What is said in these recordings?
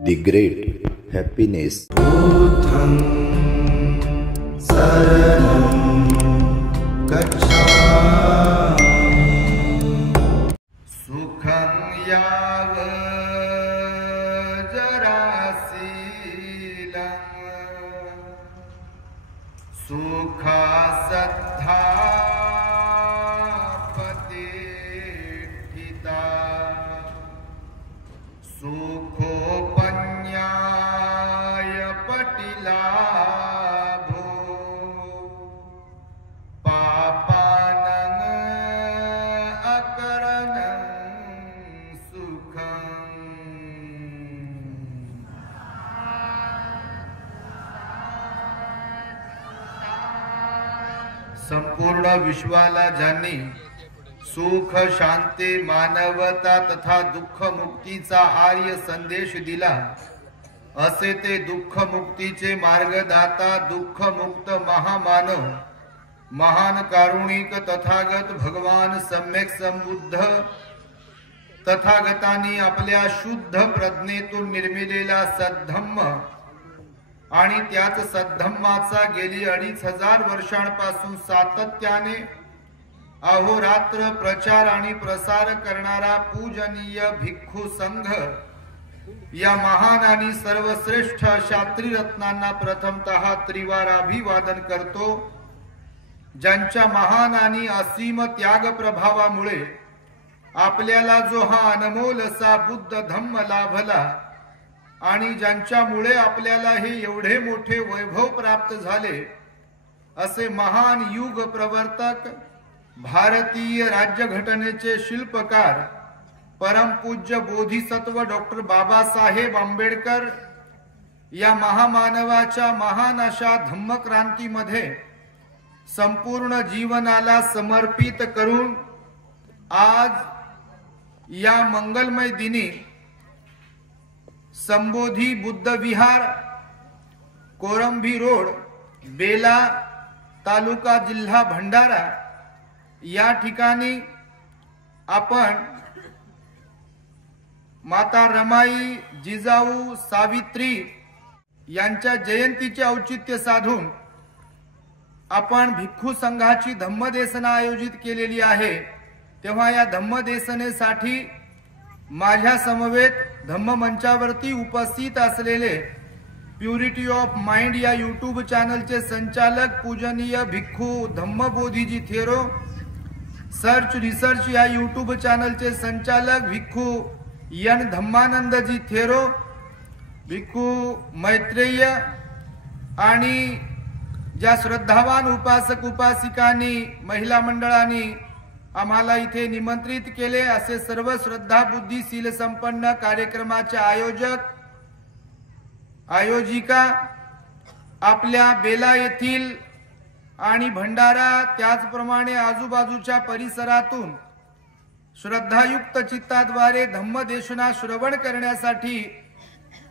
The great happiness. बुद्धं शरणं गच्छामि सुखं याव जराशीलं सुखा सद्धा प्रतिष्ठिता सुखोपन्याय पटिलाभो पापानं अकरणं सुखं। संपूर्ण विश्वाला ज्यांनी सुख शांती मानवता तथा दुःख मुक्तीचा आर्य संदेश दिला, असे ते दुःख मुक्तीचे मार्गदाता दुःख मुक्त महामानव महान कारुणिक तथागत भगवान सम्यक संबुद्ध तथागतांनी आपल्या शुद्ध प्रज्ञेतून निर्मिलेला सद्धम्म आणि त्याच सद्धम्माचा गेली 2500 वर्षांपासून सातत्याने अहोरात्र प्रचार आणि प्रसार करणारा पूजनीय भिक्खू संघ या महान आणि सर्वश्रेष्ठ अशा त्रिरत्नांना प्रथमतः त्रिवार अभिवादन करतो, ज्यांच्या महान आणि असीम त्याग प्रभावामुळे आपल्याला जो हा अनमोल असा बुद्ध धम्म लाभला आणि ज्यांच्यामुळे आपल्याला हे एवढे मोठे वैभव प्राप्त झाले, असे महान युग प्रवर्तक भारतीय राज्यघटनेचे शिल्पकार परमपूज्य बोधिसत्व डॉक्टर बाबासाहेब आंबेडकर या महामानवाच्या महान अशा धम्मक्रांतीमध्ये संपूर्ण जीवनाला समर्पित करून आज या मंगलमय दिनी संबोधी बुद्ध विहार, कोरंभी रोड, बेला, तालुका, जिल्हा भंडारा या ठिकाणी आपण माता रमाई, जिजाऊ, सावित्री यांच्या जयंतीचे औचित्य साधून आपण भिक्खू संघाची धम्मदेसना आयोजित केलेली आहे। तेव्हा या धम्मदेसनेसाठी माझ्या समवेत धम्म मंचावरती उपस्थित असलेले प्युरिटी ऑफ माइंड या यूट्यूब चॅनलचे संचालक पूजनीय भिक्खू धम्मबोधीजी थेरो, सर्च रिसर्च या यूट्यूब चॅनलचे संचालक भिक्खू यन धम्मानंदजी थेरो, भिक्खू मैत्रेय आणि ज्या श्रद्धावान उपासक उपासिकांनी महिला मंडळांनी आम्हाला इथे निमंत्रित केले, असे सर्व श्रद्धा बुद्धिशील संपन्न कार्यक्रमाचे आयोजक आयोजिका आपल्या बेला येथील आणि भंडारा त्याचप्रमाणे आजूबाजूच्या परिसरातून श्रद्धायुक्त चित्ताद्वारे धम्मदेशना श्रवण करण्यासाठी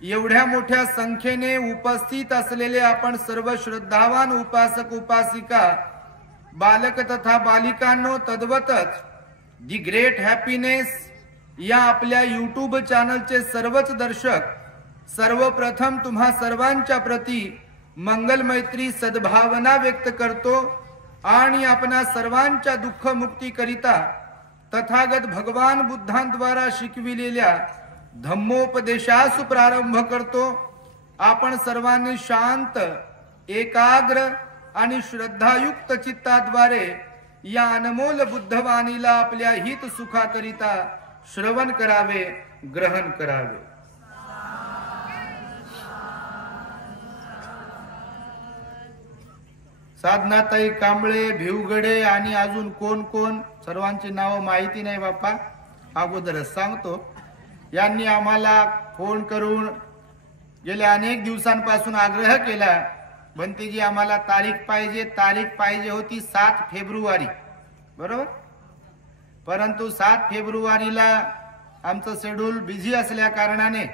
एवढ्या मोठ्या संख्येने उपस्थित असलेले आपण सर्व श्रद्धावान उपासक उपासिका बालक तथा बालिकांनो, तद्वतच दी ग्रेट हॅपीनेस या आपल्या यूट्यूब चॅनलचे सर्वच दर्शक, सर्वप्रथम तुम्हा सर्वांच्या प्रती मंगल मैत्री सद्भावना व्यक्त करतो आणि आपणा सर्वांच्या दुःख मुक्ती करिता तथागत भगवान बुद्धांद्वारा शिकविलेल्या धम्मोपदेशास प्रारंभ करतो। आपण सर्वांनी शांत, एकाग्र आणि श्रद्धायुक्त चित्ताद्वारे या अनमोल बुद्धवाणीला आपल्या हित सुखाकरिता श्रवण करावे, ग्रहण करावे। साधनाताई कांबळे, भिवगडे आणि अजून कोण कोण, सर्वांची नाव माहिती नाही बाप्पा, अगोदरच सांगतो। यांनी आम्हाला फोन करून गेल्या अनेक दिवसांपासून आग्रह केला, बंतीजी आम्हाला तारीख पाहिजे होती 7 फेब्रुवारी, बरोबर, परंतु 7 फेब्रुवारीला आमचं शेड्यूल बिझी असल्या कारणाने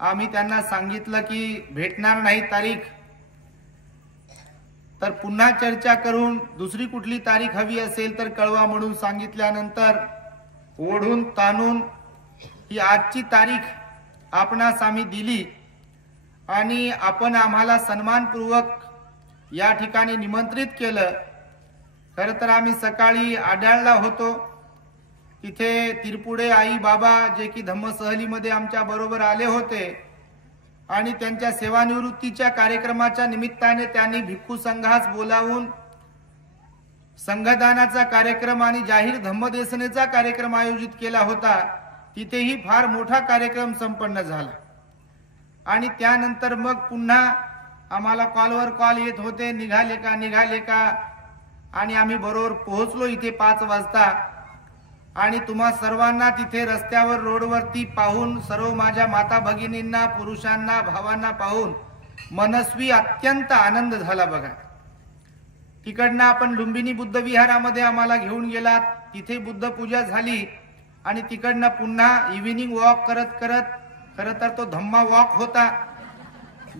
आम्ही त्यांना सांगितलं की भेटणार नाही तारीख, तर पुन्हा चर्चा करून दुसरी कुठली तारीख हवी असेल तर कळवा म्हणून सांगितल्यानंतर ओढून ताणून ही आजची तारीख आपणास आम्ही दिली आणि आपण आम्हाला सन्मानपूर्वक या ठिकाणी निमंत्रित केलं. खरं तर आम्ही सकाळी आढळला होतो. तिथे तिरपुडे आई बाबा जे की धम्मसहलीमध्ये आमच्या बरोबर आले होते आणि त्यांच्या सेवानिवृत्तीच्या कार्यक्रमाच्या निमित्ताने त्यांनी भिक्खू संघास बोलावून संघदानाचा कार्यक्रम आणि जाहीर धम्मदेसनेचा कार्यक्रम आयोजित केला होता. तिथेही फार मोठा कार्यक्रम संपन्न झाला आणि त्यानंतर मग पुन्हा आम्हाला कॉलवर कॉल येत होते, निघाले का आणि आम्ही बरोबर पोहोचलो इथे 5 वाजता. आणि तुम्हा सर्वांना तिथे रस्त्यावर रोडवरती पाहून, सर्व माझ्या माता भगिनींना, पुरुषांना, भावांना पाहून मनस्वी अत्यंत आनंद झाला बघा. तिकडनं आपण लुंबिनी बुद्ध विहारामध्ये आम्हाला घेऊन गेलात. तिथे बुद्ध पूजा झाली आणि तिकडनं पुन्हा इव्हिनिंग वॉक करत करत, खरं तर तो धम्मा वॉक होता,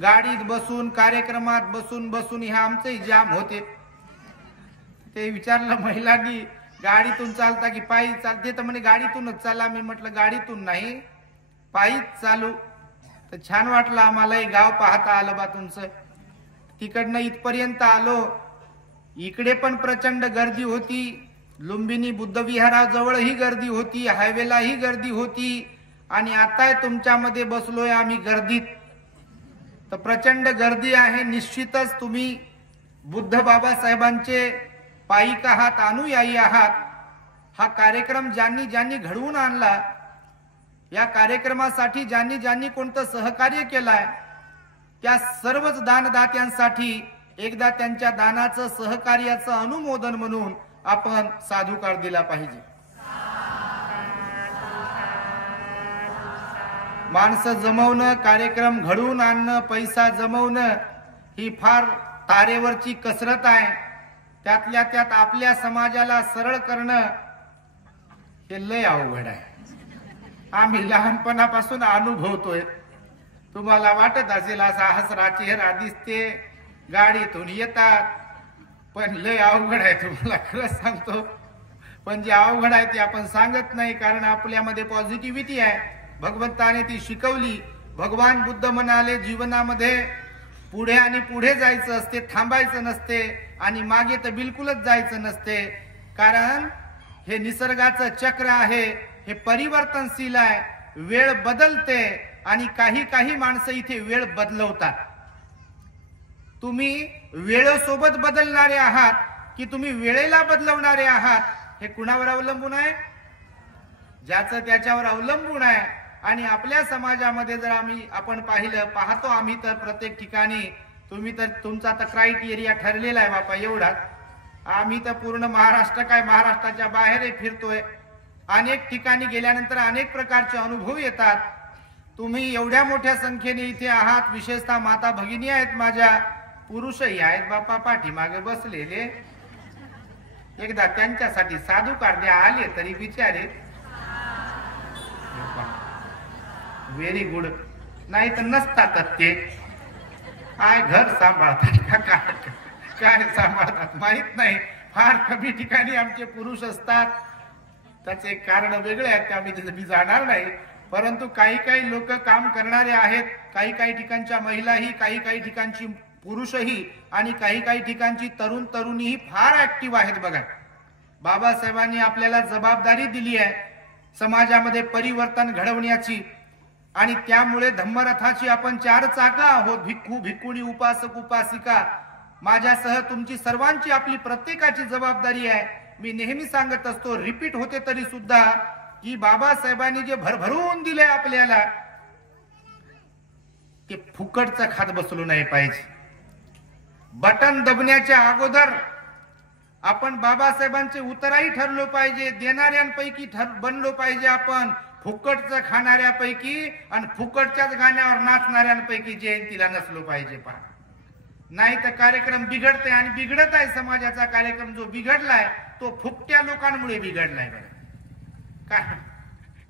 गाडीत बसून कार्यक्रमात बसून बसून ह्या आमचे जाम होते. ते विचारलं महिलांनी, गाडीतून चालता की पायी चालते? तर म्हणे गाडीतूनच चाला. मी म्हटलं गाडीतून नाही, पायीच चालू. तर छान वाटलं आम्हाला, हे गाव पाहता आलं बा तुमचं. तिकडनं इथपर्यंत आलो. इकडे पण प्रचंड गर्दी होती. लुंबिनी बुद्ध विहाराजवळही गर्दी होती, हायवेलाही गर्दी होती आणि आता तुमच्यामध्ये बसलोय आम्ही गर्दीत. तर प्रचंड गर्दी आहे. निश्चितच तुम्ही बुद्ध बाबासाहेबांचे पायिक आहात, अनुयायी आहात. हा कार्यक्रम ज्यांनी ज्यांनी घडवून आणला, या कार्यक्रमासाठी ज्यांनी ज्यांनी कोणतं सहकार्य केलाय, त्या सर्वच दानदात्यांसाठी एकदा त्यांच्या दानाचं, सहकार्याचं अनुमोदन म्हणून आपण साधुकार दिला पाहिजे. माणसं जमवणं, कार्यक्रम घडवून आणणं, पैसा जमवणं ही फार तारेवरची कसरत आहे. त्यातल्या त्यात आपल्या समाजाला सरळ करणं हे लय अवघड आहे. आम्ही लहानपणापासून अनुभवतोय. तुम्हाला वाटत असेल असा हसरा चेहरा दिसते, गाडीतून येतात, पण लय अवघड आहे. तुम्हाला खरंच सांगतो, पण जे अवघड आहे ते आपण सांगत नाही, कारण आपल्यामध्ये पॉझिटिव्हिटी आहे. भगवंताने ती शिकवली. भगवान बुद्ध म्हणाले, जीवनामध्ये पुढे आणि पुढे जायचं असते, थांबायचं नसते आणि मागे तर बिलकुलच जायचं नसते. कारण हे निसर्गाचं चक्र आहे, हे परिवर्तनशील आहे. वेळ बदलते आणि काही काही माणसं इथे वेळ बदलवतात. तुम्ही वेळेसोबत बदलणारे आहात की तुम्ही वेळेला बदलवणारे आहात, हे कुणावर अवलंबून आहे? ज्याचं त्याच्यावर अवलंबून आहे. आणि आपल्या समाजामध्ये जर आपण पाहतो आम्ही तर प्रत्येक ठिकाणी, तुम्ही तर तुमचा तर क्रायटेरिया ठरलेला आहे बापा एवढाच. आम्ही तर पूर्ण महाराष्ट्र काय, महाराष्ट्राच्या बाहेरही फिरतोय. अनेक ठिकाणी गेल्यानंतर अनेक प्रकारचे अनुभव येतात. तुम्ही एवढ्या मोठ्या संख्येने इथे आहात, विशेषतः माता भगिनी आहेत माझ्या, पुरुषही आहेत बापा पाठीमागे बसलेले. एकदा त्यांच्यासाठी साधुकार द्या, आले तरी बिचारे. Very good. नाही तर नसतातच ते. काय घर सांभाळतात का काय सांभाळतात माहित नाही. फार कमी ठिकाणी आमचे पुरुष असतात. त्याचे कारण वेगळे आहेत, त्यामध्ये मी जाणार नाही. परंतु काही काही लोक काम करणारे आहेत. काही काही ठिकाणच्या महिलाही, काही काही ठिकाणची पुरुषही आणि काही काही ठिकाणची तरुण तरुणीही फार ऍक्टिव्ह आहेत बघा. बाबासाहेबांनी आपल्याला जबाबदारी दिली आहे समाजामध्ये परिवर्तन घडवण्याची. आणि त्यामुळे धम्मरथाची आपण 4 चाकं आहोत. भिक्खू, भिक्खुणी, उपासक, उपासिका. माझ्यासह तुमची सर्वांची, आपली प्रत्येकाची जबाबदारी आहे. मी नेहमी सांगत असतो, रिपीट होते तरी सुद्धा, की बाबासाहेबांनी जे भरभरून दिले आपल्याला, ते फुकटचं खात बसलो नाही पाहिजे. बटन दबण्याच्या अगोदर आपण बाबासाहेबांचे उतराई ठरलो पाहिजे, देणाऱ्यांपैकी बनलो पाहिजे आपण. फुकटचं खाणाऱ्यापैकी आणि फुकटच्याच गाण्यावर नाचणाऱ्यांपैकी जयंतीला नसलो पाहिजे. पहा, नाही तर कार्यक्रम बिघडते आणि बिघडत आहे. समाजाचा कार्यक्रम जो बिघडलाय तो फुकट्या लोकांमुळे बिघडलाय.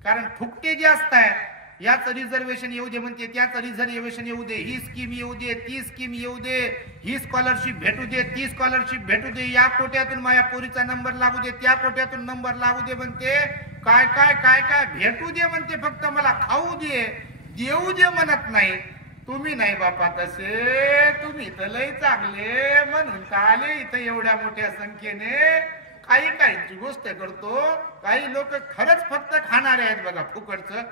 कारण फुकटे जे असतात, याच रिझर्वेशन येऊ दे म्हणते, त्याच रिझर्वेशन येऊ दे, ही स्कीम येऊ दे, ती स्कीम येऊ दे, ही स्कॉलरशिप भेटू दे, ती स्कॉलरशिप भेटू दे, या कोट्यातून माझ्या पोरीचा नंबर लागू दे, त्या कोट्यातून नंबर लागू दे म्हणते. काय काय काय काय भेटू दे म्हणते, फक्त मला खाऊ दे. देऊ दे म्हणत नाही. तुम्ही नाही बापा तसे, तुम्ही तर लय चांगले म्हणून का आले इथं एवढ्या मोठ्या संख्येने. काही काहींची गोष्ट करतो, काही लोक खरंच फक्त खाणारे आहेत बघा फुकटचं.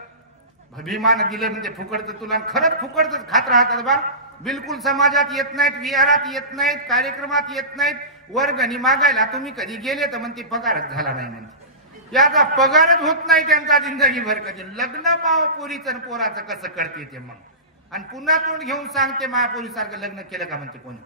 भीमान दिलं म्हणजे फुकटचं तुला, खरंच फुकटच खात राहतात बा. बिलकुल समाजात येत नाहीत, विहारात येत नाहीत, कार्यक्रमात येत नाहीत. वर्गणी मागायला तुम्ही कधी गेले तर म्हणते पगारच झाला नाही म्हणते. याचा पगारच होत नाही त्यांचा जिंदगीभर. कधी लग्न पाव पोरीचं पोराचं कसं करते ते मग, आणि पुन्हा तोंड घेऊन सांगते महापोरीसारखं लग्न केलं का म्हणते कोणी,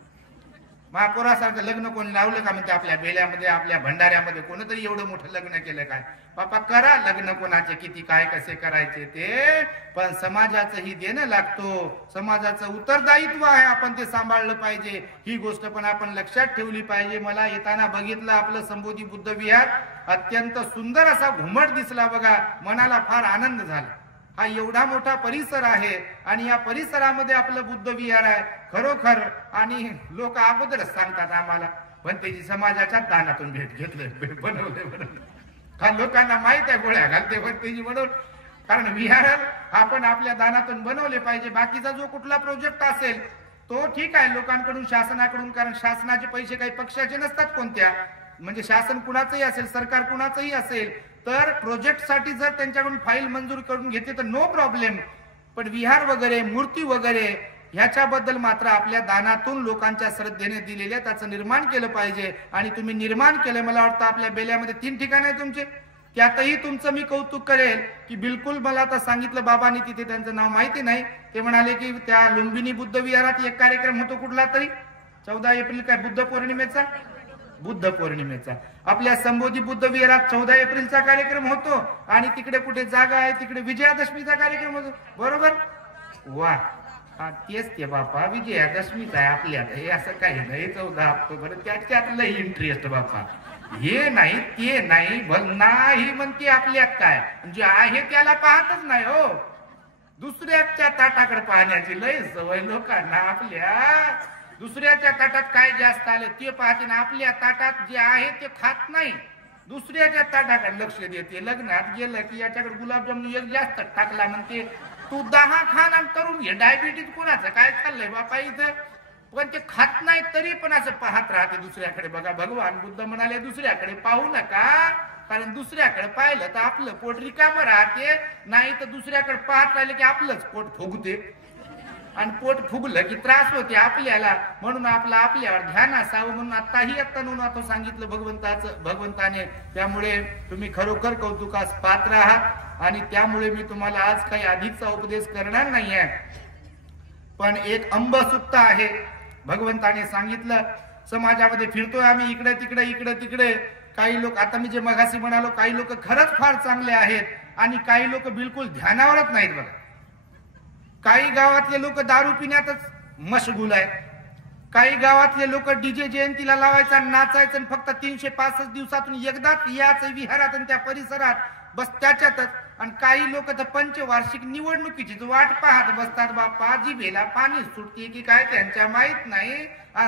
महापोरासारखं लग्न कोणी लावलं का म्हणते. आपल्या बेल्यामध्ये आपल्या भंडाऱ्यामध्ये कोणतरी एवढं मोठं लग्न केलं काय. बापा करा लग्न कोणाचे किती काय कसे करायचे ते, पण समाजाचं ही देणं लागतो. समाजाचं उत्तरदायित्व आहे, आपण ते सांभाळलं पाहिजे. ही गोष्ट पण आपण लक्षात ठेवली पाहिजे. मला येताना बघितलं आपलं संबोधी बुद्ध विहार, अत्यंत सुंदर असा घुमट दिसला बघा, मनाला फार आनंद झाला. हा एवढा मोठा परिसर आहे आणि या परिसरामध्ये आपलं बुद्ध विहार आहे खरोखर. आणि लोक अगोदरच सांगतात आम्हाला भंतेजी समाजाच्या दानातून भेट घेतले बनवले. हा लोकांना माहित आहे गोळ्या घालते भंतेजी म्हणून, कारण विहार आपण आपल्या दानातून बनवले पाहिजे. बाकीचा जो कुठला प्रोजेक्ट असेल तो ठीक आहे लोकांकडून शासनाकडून, कारण शासनाचे पैसे काही पक्षाचे नसतात कोणत्या, म्हणजे शासन कुणाचंही असेल सरकार कुणाचंही असेल तर प्रोजेक्ट साठी जर त्यांच्याकडून फाईल मंजूर करून घेतली तर नो प्रॉब्लेम. पण विहार वगैरे मूर्ती वगैरे ह्याच्याबद्दल मात्र आपल्या दानातून लोकांच्या श्रद्धेने दिलेल्या त्याचं निर्माण केलं पाहिजे. आणि तुम्ही निर्माण केलं, मला वाटतं आपल्या बेल्यामध्ये 3 ठिकाण आहे तुमचे, त्यातही तुमचं मी कौतुक करेल की बिलकुल मला आता सांगितलं बाबांनी, तिथे त्यांचं नाव माहिती नाही, ते म्हणाले की त्या लुंबिनी बुद्ध विहारात एक कार्यक्रम होतो कुठला तरी 14 एप्रिल काय बुद्ध पौर्णिमेचा आपल्या संबोधी बुद्ध विहारात 14 एप्रिलचा कार्यक्रम होतो. आणि तिकडे कुठे जागा आहे तिकडे विजयादशमीचा कार्यक्रम होतो, बरोबर. वा हा तेच ते बापा, विजयादशमीचा आहे आपल्यात, हे असं काही नाही. 14 ऑक्टोबर त्याच्यातलं इंटरेस्ट बापा, हे नाही ते नाही नाही म्हणते आपल्यात काय, जे आहे त्याला पाहतच नाही हो. दुसऱ्याच्या ताटाकडे पाहण्याची लय सवय लोकांना. आपल्या दुसऱ्याच्या ताटात काय जास्त आलं ते पाहते ना, आपल्या ताटात जे आहे ते खात नाही, दुसऱ्याच्या ताटाकडे लक्ष देते. लग्नात गेलं की याच्याकडे गुलाबजामुन एक जास्त टाकला म्हणते तू 10 खान आणि करून घे. डायबिटीज कोणाचं काय चाललंय बापा इथं, पण ते खात नाही तरी पण असं पाहत राहते दुसऱ्याकडे. बघा भगवान बुद्ध म्हणाले दुसऱ्याकडे पाहू नका, कारण दुसऱ्याकडे पाहिलं तर आपलं पोट रिकामं राहते, नाही तर दुसऱ्याकडे पाहत राहिले की आपलंच पोट फुगते, आणि पोट फुगलं की त्रास होते आपल्याला. म्हणून आपलं आपल्यावर ध्यान असावं म्हणून आताही आता सांगितलं भगवंताने. त्यामुळे तुम्ही खरोखर कौतुकास पात्र आहात आणि त्यामुळे मी तुम्हाला आज काही अधिकचा उपदेश करणार नाही आहे. पण एक अंबसुप्त आहे, भगवंताने सांगितलं. समाजामध्ये फिरतोय आम्ही इकडे तिकडे. काही लोक, आता मी जे मगाशी म्हणालो, काही लोक खरंच फार चांगले आहेत आणि काही लोक बिलकुल ध्यानावरच नाहीत बघा. काही गावातले लोक दारू पिण्यातच मशगूल आहेत. काही गावातले लोक डीजे जयंतीला लावायचा नाचायचं आणि फक्त 365 दिवसातून एकदाच याच विहारात आणि त्या परिसरात बस त्याच्यातच. आणि काही लोक तर पंचवार्षिक निवडणुकीची वाट पाहत बसतात बाप्पा, जिभेला पाणी सुटते की काय त्यांच्या माहित नाही.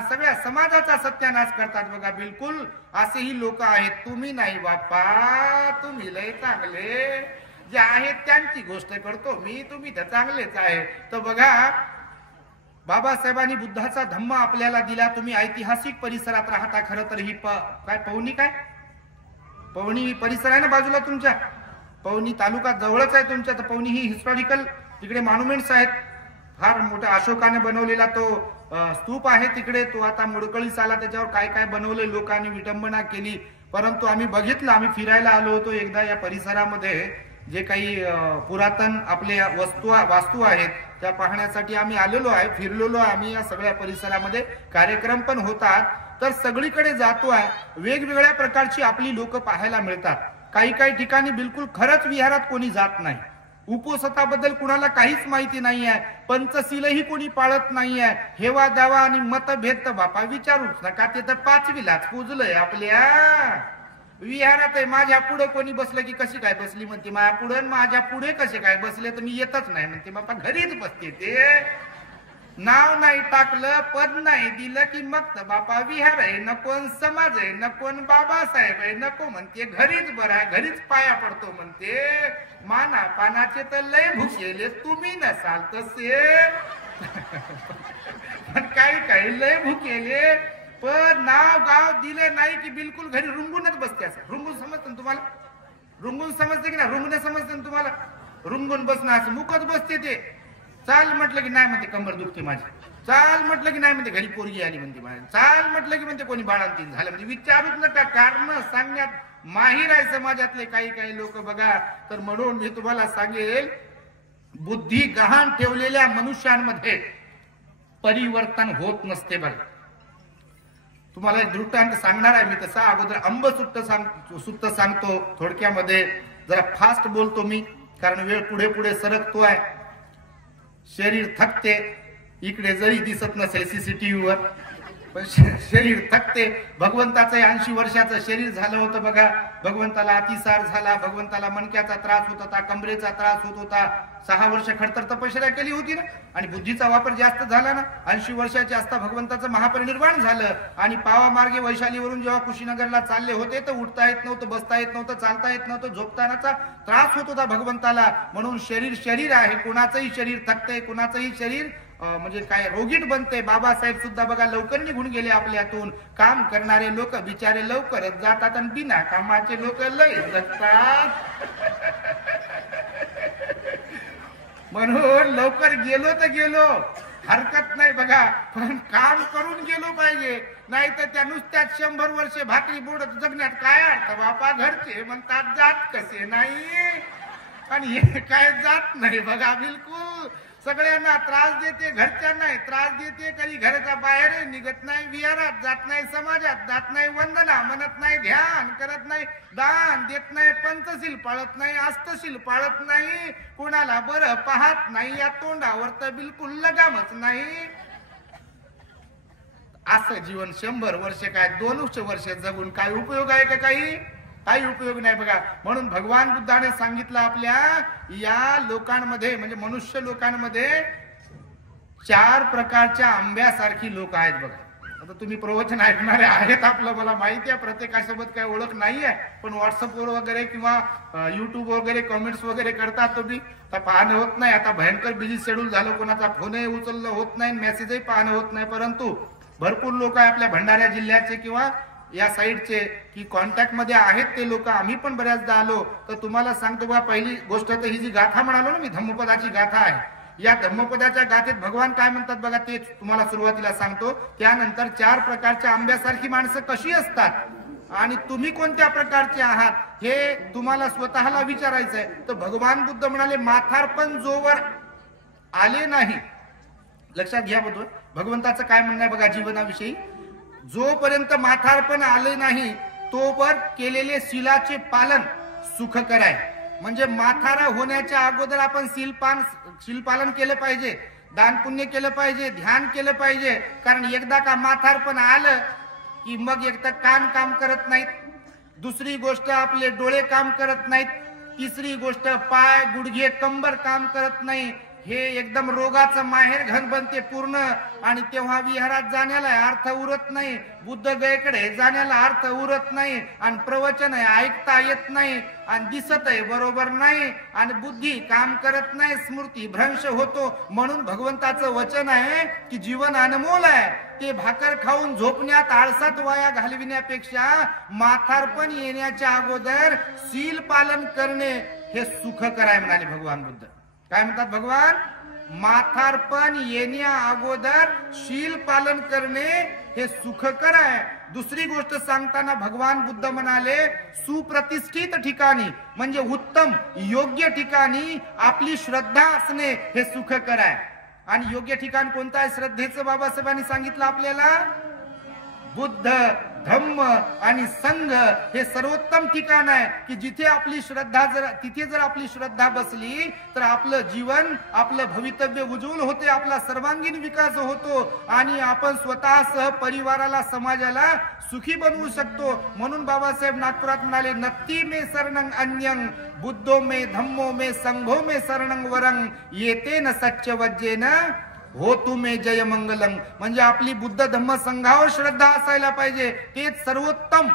सगळ्या समाजाचा सत्यानाश करतात बघा. बिलकुल असेही लोक आहेत. तुम्ही नाही बाप्पा, तुम्ही लय चांगले, जे आहेत त्यांची गोष्ट करतो मी, तुम्ही तर चांगलेच आहे. तर बघा बाबासाहेबांनी बुद्धाचा धम्म आपल्याला दिला. तुम्ही ऐतिहासिक परिसरात राहता. खरं तर ही पवनी परिसर आहे ना बाजूला तुमच्या, पवनी तालुका जवळच आहे तुमच्या. तर पवनी ही हिस्टॉरिकल तिकडे मॉन्युमेंट्स आहेत. फार मोठ्या अशोकाने बनवलेला तो स्तूप आहे तिकडे, तो आता मोडकळीस आला. त्याच्यावर काय काय बनवले लोकांनी, विटंबना केली. परंतु आम्ही बघितलं, आम्ही फिरायला आलो होतो एकदा या परिसरामध्ये. जे काही पुरातन आपले वास्तू आहेत त्या पाहण्यासाठी आम्ही आलेलो आहे, फिरलेलो आहे आम्ही या सगळ्या परिसरामध्ये. कार्यक्रम पण होतात, तर सगळीकडे जातोय. वेगवेगळ्या प्रकारची आपली लोक पाहायला मिळतात. काही काही ठिकाणी बिलकुल खरंच विहारात कोणी जात नाही. उपोषणाबद्दल कुणाला काहीच माहिती नाही आहे. पंचशीलही कोणी पाळत नाही आहे. हेवा दावा आणि मतभेद तर बापा विचारूच नका, ते तर 5वीलाच पुजलंय आपल्या विहारात. आहे माझ्या पुढे कोणी बसलं की कशी काय बसली म्हणते, माझ्या पुढे कसे काय बसले तर मी येतच नाही म्हणते. बापा घरीच बसते ते. नाव नाही टाकलं, पद नाही दिलं की मग तर बापा विहार आहे, नकोन समाज आहे, नकोन बाबासाहेब आहे, नको म्हणते घरीच बरं आहे, घरीच पाया पडतो म्हणते. माना पानाचे तर लय भुकेले, तुम्ही नसाल तसे. पण काही लय भुकेले, पण नाव गाव दिलं नाही की बिलकुल घरी रुंगूनच बसते. असं रुंगून समजतं ना तुम्हाला? रुंगून समजते की ना? रुंगणे समजते ना तुम्हाला? रुंगून बसणं असं मुकत बसते ते. चाल म्हटलं की नाही म्हणते कंबर दुखते माझी, चाल म्हटलं की नाही म्हणते घरी पोरगी आली म्हणते माझी, चाल म्हटलं की म्हणते कोणी बाळांतीन झालं म्हणजे. विचारूच नका, कारण सांगण्यात माहीर आहे समाजातले काही लोक बघा. तर म्हणून मी तुम्हाला सांगेल, बुद्धी गहाण ठेवलेल्या मनुष्यांमध्ये परिवर्तन होत नसते. बघा तुम्हाला एक दृष्टांत सांगणार आहे मी. तसा अगोदर सुट्ट सांगतो थोडक्यामध्ये. जरा फास्ट बोलतो मी, कारण वेळ पुढे सरकतो आहे. शरीर थकते, इकडे जरी दिसत नसेल सीसीटीव्हीवर, पण शरीर थकते. भगवंताचं 80 वर्षाचं शरीर झालं होतं बघा. भगवंताला अतिसार झाला, भगवंताला मणक्याचा त्रास होत होता, कमरेचा त्रास होत होता. 6 वर्ष खडतर तपश्चर्या केली होती ना, आणि बुद्धीचा वापर जास्त झाला ना. 80 वर्षाचे असता भगवंताचं महापरिनिर्वाण झालं. आणि पावा मार्गे वैशालीवरून जेव्हा कुशीनगरला चालले होते तर उठता येत नव्हतं, बसता येत नव्हतं, चालता येत नव्हतं, झोपतानाचा त्रास होत होता भगवंताला. म्हणून शरीर आहे, कुणाचंही शरीर थकते, कुणाचंही शरीर म्हणजे काय रोगीट बनते. बाबासाहेब सुद्धा बघा लवकर निघून गेले आपल्यातून. काम करणारे लोक बिचारे लवकरच जातात आणि बिना कामाचे लोक लय जगतात. म्हणून लवकर गेलो तर गेलो, हरकत नाही बघा, पण काम करून गेलो पाहिजे. नाही तर त्या नुसत्यात 100 वर्ष भाकरी बोडत जगण्यात काय अर्थ बापा. घरचे म्हणतात जात कसे नाही, आणि हे काय जात नाही बघा. बिलकुल सगळ्यांना त्रास देते, घरच्यांना त्रास देते. कधी घराच्या बाहेर निघत नाही, विहारात जात नाही, समाजात जात नाही, वंदना म्हणत नाही, ध्यान करत नाही, दान देत नाही, पंचशील पाळत नाही, अष्टशील पाळत नाही, कोणाला बरं पाहत नाही, या तोंडावर तर बिलकुल लगामच नाही. असं जीवन 100 वर्ष काय 200 वर्ष जगून काय उपयोग आहे का? काही उपयोग नाही बघा. म्हणून भगवान बुद्धाने सांगितलं, आपल्या या लोकांमध्ये म्हणजे मनुष्य लोकांमध्ये 4 प्रकारच्या आंब्यासारखी लोक आहेत बघा. आता तुम्ही प्रवचन ऐकणारे आहेत आपलं, मला माहिती आहे, प्रत्येकासोबत काही ओळख नाही आहे, पण व्हॉट्सअपवर वगैरे किंवा युट्यूब वगैरे कमेंट्स वगैरे करतात तुम्ही. तर पाहणं होत नाही. आता भयंकर बिझी शेड्यूल झालं, कोणाचा फोनही उचलणं होत नाही, मेसेजही पाहणं होत नाही. परंतु भरपूर लोक आहे आपल्या भंडारा जिल्ह्याचे किंवा या साईडचे की कॉन्टॅक्ट मध्ये आहेत ते लोक. आम्ही पण बऱ्याचदा आलो. तर तुम्हाला सांगतो बघा, पहिली गोष्ट तर ही जी गाथा म्हणालो ना मी, धम्मपदाची गाथा आहे. या धम्मपदाच्या गाथेत भगवान काय म्हणतात बघा, ते तुम्हाला सुरुवातीला सांगतो. त्यानंतर 4 प्रकारच्या आंब्यासारखी माणसं कशी असतात आणि तुम्ही कोणत्या प्रकारचे आहात हे तुम्हाला स्वतःला विचारायचं आहे. तर भगवान बुद्ध म्हणाले, म्हातारपण जोवर आले नाही, लक्षात घ्या बघतो भगवंताचं काय म्हणणं आहे बघा जीवनाविषयी. जोपर्यंत म्हातारपण आले नाही तोवर केलेले शीलाचे पालन सुखकर आहे. म्हणजे म्हातारा होण्याच्या अगोदर आपण शीलपालन केलं पाहिजे, दान पुण्य केलं पाहिजे, ध्यान केलं पाहिजे. कारण एकदा का म्हातारपण आलं की मग एक तर कान काम करत नाहीत, दुसरी गोष्ट आपले डोळे काम करत नाहीत, तिसरी गोष्ट पाय गुडघे कंबर काम करत नाही. हे एकदम रोगाचं माहेर घन बनते पूर्ण. आणि तेव्हा विहारात जाण्याला अर्थ उरत नाही, बुद्ध गयेकडे जाण्याला अर्थ उरत नाही, आणि प्रवचन ऐकता येत नाही, आणि दिसत आहे बरोबर नाही, आणि बुद्धी काम करत नाही, स्मृती भ्रंश होतो. म्हणून भगवंताचं वचन आहे की जीवन अनमोल आहे. ते भाकर खाऊन झोपण्यात आळसात वाया घालविण्यापेक्षा म्हातारपण येण्याच्या अगोदर शील पालन करणे हे सुखकर आहे म्हणाले भगवान बुद्ध. काय म्हणतात भगवान? म्हातारपण येण्या अगोदर शील पालन करणे हे सुखकर आहे. दुसरी गोष्ट सांगताना भगवान बुद्ध म्हणाले, सुप्रतिष्ठित ठिकाणी म्हणजे उत्तम योग्य ठिकाणी आपली श्रद्धा असणे हे सुखकर आहे. आणि योग्य ठिकाण कोणतं आहे श्रद्धेचं? बाबासाहेबांनी सांगितलं आपल्याला, बुद्ध धम्म आणि संघ हे सर्वोत्तम ठिकाण आहे की जिथे आपली श्रद्धा तिथे जर आपली श्रद्धा बसली तर आपलं जीवन, आपलं भवितव्य उज्ज्वल होते, आपला सर्वांगीण विकास होतो आणि आपण स्वतःसह परिवाराला, समाजाला सुखी बनवू शकतो. म्हणून बाबासाहेब नागपुरात म्हणाले, नक्ती मे शरणं अन्यं बुद्धो मे धम्मो मे संघो मे शरणं वरं येते न सच्च वज्जेन हो तुमे जय मंगलम, म्हणजे आपली बुद्ध धम्म संघावर श्रद्धा असायला पाहिजे. तेच सर्वोत्तम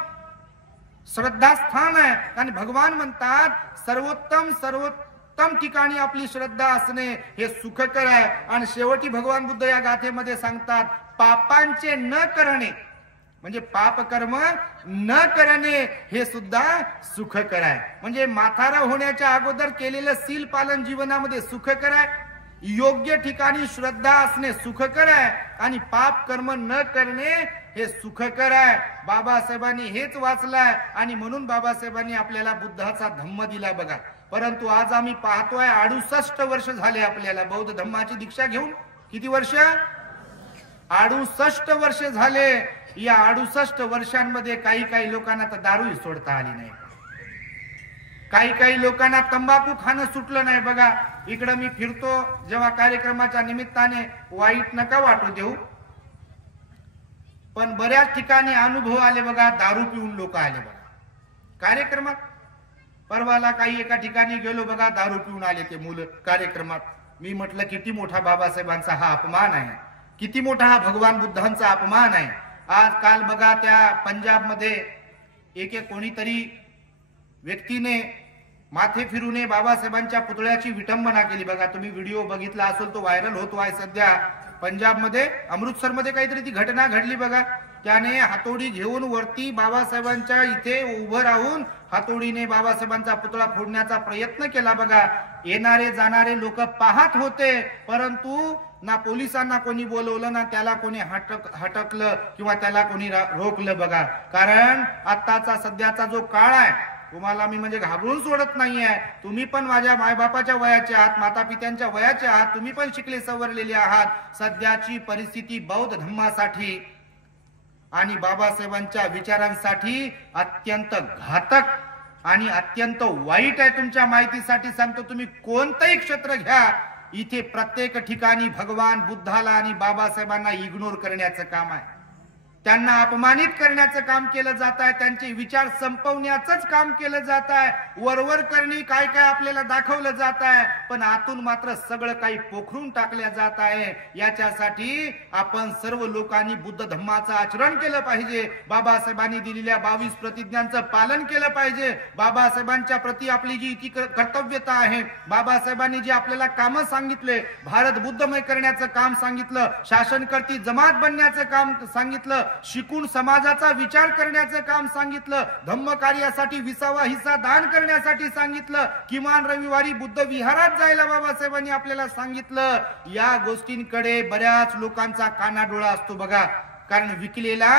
श्रद्धास्थान आहे. आणि भगवान म्हणतात सर्वोत्तम ठिकाणी आपली श्रद्धा असणे हे सुखकर आहे. आणि शेवटी भगवान बुद्ध या गाथेमध्ये सांगतात पापांचे न करणे, म्हणजे पाप कर्म न करणे हे सुद्धा सुखकर आहे. म्हणजे म्हातारा होण्याच्या अगोदर केलेलं सील पालन जीवनामध्ये सुखकर आहे. योग्य ठिकाणी श्रद्धा असणे सुखकर आहे आणि पाप कर्म न करणे हे सुखकर आहे. बाबासाहेबांनी हेच वाचलंय आणि म्हणून बाबासाहेबांनी आपल्याला बुद्धाचा धम्म दिला बघा. परंतु आज आम्ही पाहतोय 68 वर्ष झाले आपल्याला बौद्ध धम्माची दीक्षा घेऊन. किती वर्ष? 68 वर्ष झाले. या 68 वर्षांमध्ये काही लोकांना तर दारूही सोडता आली नाही. काही लोकांना तंबाखू खाणं सुटलं नाही बघा. इकडे मी फिरतो जेव्हा कार्यक्रमाच्या निमित्ताने, वाईट नका वाटू देऊ, पण बऱ्याच ठिकाणी अनुभव आले बघा. दारू पिऊन लोक आले बघा कार्यक्रमात. परवाला काही एका ठिकाणी गेलो बघा, दारू पिऊन आले ते मुलं कार्यक्रमात. मी म्हटलं किती मोठा बाबासाहेबांचा हा अपमान आहे, किती मोठा हा भगवान बुद्धांचा अपमान आहे. आज काल बघा त्या पंजाब मध्ये एक कोणीतरी व्यक्तीने माथे फिरूने बाबासाहेबांच्या पुतळ्याची विटंबना केली बघा. तुम्ही व्हिडिओ बघितला असेल, तो व्हायरल होतो आहे सध्या. पंजाब मध्ये अमृतसर मध्ये काहीतरी ती घटना घडली बघा. त्याने हातोडी घेऊन वरती बाबासाहेबांच्या इथे उभं राहून हातोडीने बाबासाहेबांचा पुतळा फोडण्याचा प्रयत्न केला बघा. येणारे जाणारे लोक पाहत होते, परंतु ना पोलिसांना कोणी बोलवलं ना त्याला कोणी हटकलं किंवा त्याला कोणी रोखलं बघा. कारण आताचा सध्याचा जो काळ आहे, तुम्हाला मी म्हणजे घाबरून सोडत नाहीये. तुम्ही पण माझ्या मायबापाच्या वयाचे आहात, माता पित्यांच्या वयाचे आहात, तुम्ही पण शिकले सवरलेले आहात. सध्याची परिस्थिती बौद्ध धम्मासाठी आणि बाबासाहेबांच्या विचारांसाठी अत्यंत घातक आणि अत्यंत वाईट आहे. तुमच्या माहितीसाठी सांगतो, तुम्ही कोणतंही क्षेत्र घ्या, इथे प्रत्येक ठिकाणी भगवान बुद्धाला आणि बाबासाहेबांना इग्नोर करण्याचं काम आहे. त्यांना अपमानित करण्याचं काम केलं जात आहे. त्यांचे विचार संपवण्याचंच काम केलं जात आहे. वरवर करणी काय आपल्याला दाखवलं जात आहे, पण आतून मात्र सगळं काही पोखरून टाकल्या जात आहे. याच्यासाठी आपण सर्व लोकांनी बुद्ध धम्माचं आचरण केलं पाहिजे. बाबासाहेबांनी दिलेल्या 22 प्रतिज्ञांचं पालन केलं पाहिजे. बाबासाहेबांच्या प्रती आपली जी इतकी कर्तव्यता आहे, बाबासाहेबांनी जे आपल्याला कामं सांगितले, भारत बुद्धमय करण्याचं काम सांगितलं, शासनकर्ती जमात बनण्याचं काम सांगितलं, शिकून समाजाचा विचार करण्याचं काम सांगितलं, धम्म कार्यासाठी 20वा हिस्सा दान करण्यासाठी सांगितलं, किमान रविवारी बुद्ध विहारात जायला बाबासाहेबांनी आपल्याला सांगितलं. या गोष्टींकडे बऱ्याच लोकांचा कानाडोळा असतो बघा. कारण विकलेला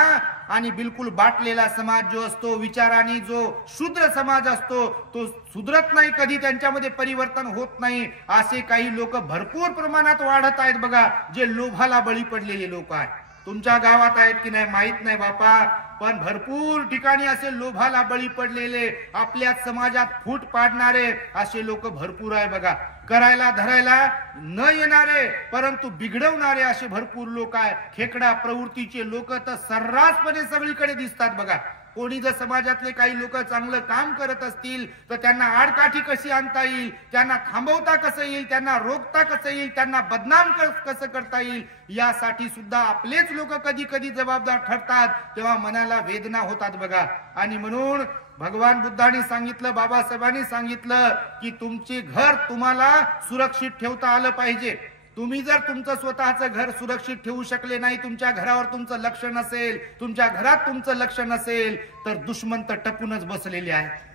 आणि बिलकुल बाटलेला समाज जो असतो, विचाराने जो शूद्र समाज असतो, तो सुधरत नाही, कधी त्यांच्यामध्ये परिवर्तन होत नाही. असे काही लोक भरपूर प्रमाणात वाढत आहेत बघा, जे लोभाला बळी पडलेले लोक आहेत. तुमच्या गावात आहेत की नाही माहित नाही बापा, पण भरपूर ठिकाणी असे लोभाला बळी पडलेले, आपल्या समाजात फूट पाडणारे असे लोक भरपूर आहे बघा. करायला धरायला न येणारे परंतु बिघडवणारे असे भरपूर लोक आहे. खेकडा प्रवृत्तीचे लोक तर सर्रासपणे सगळीकडे दिसतात बघा. कोणी जर समाजातले काही लोक चांगलं काम करत असतील तर त्यांना आडकाठी कशी आणता येईल, त्यांना थांबवता कसं येईल, त्यांना रोखता कसं येईल, त्यांना बदनाम कसं करता येईल, यासाठी सुद्धा आपलेच लोक कधी कधी जबाबदार ठरतात. तेव्हा मनाला वेदना होतात बघा. आणि म्हणून भगवान बुद्धांनी सांगितलं, बाबासाहेबांनी सांगितलं की तुमचे घर तुम्हाला सुरक्षित ठेवता आलं पाहिजे. तुम्ही जर तुमचं स्वतःचं घर सुरक्षित ठेवू शकले नाही, तुमच्या घरावर तुमचं लक्ष नसेल, तुमच्या घरात तुमचं लक्ष नसेल, तर दुश्मन तर टपूनच बसलेले आहे.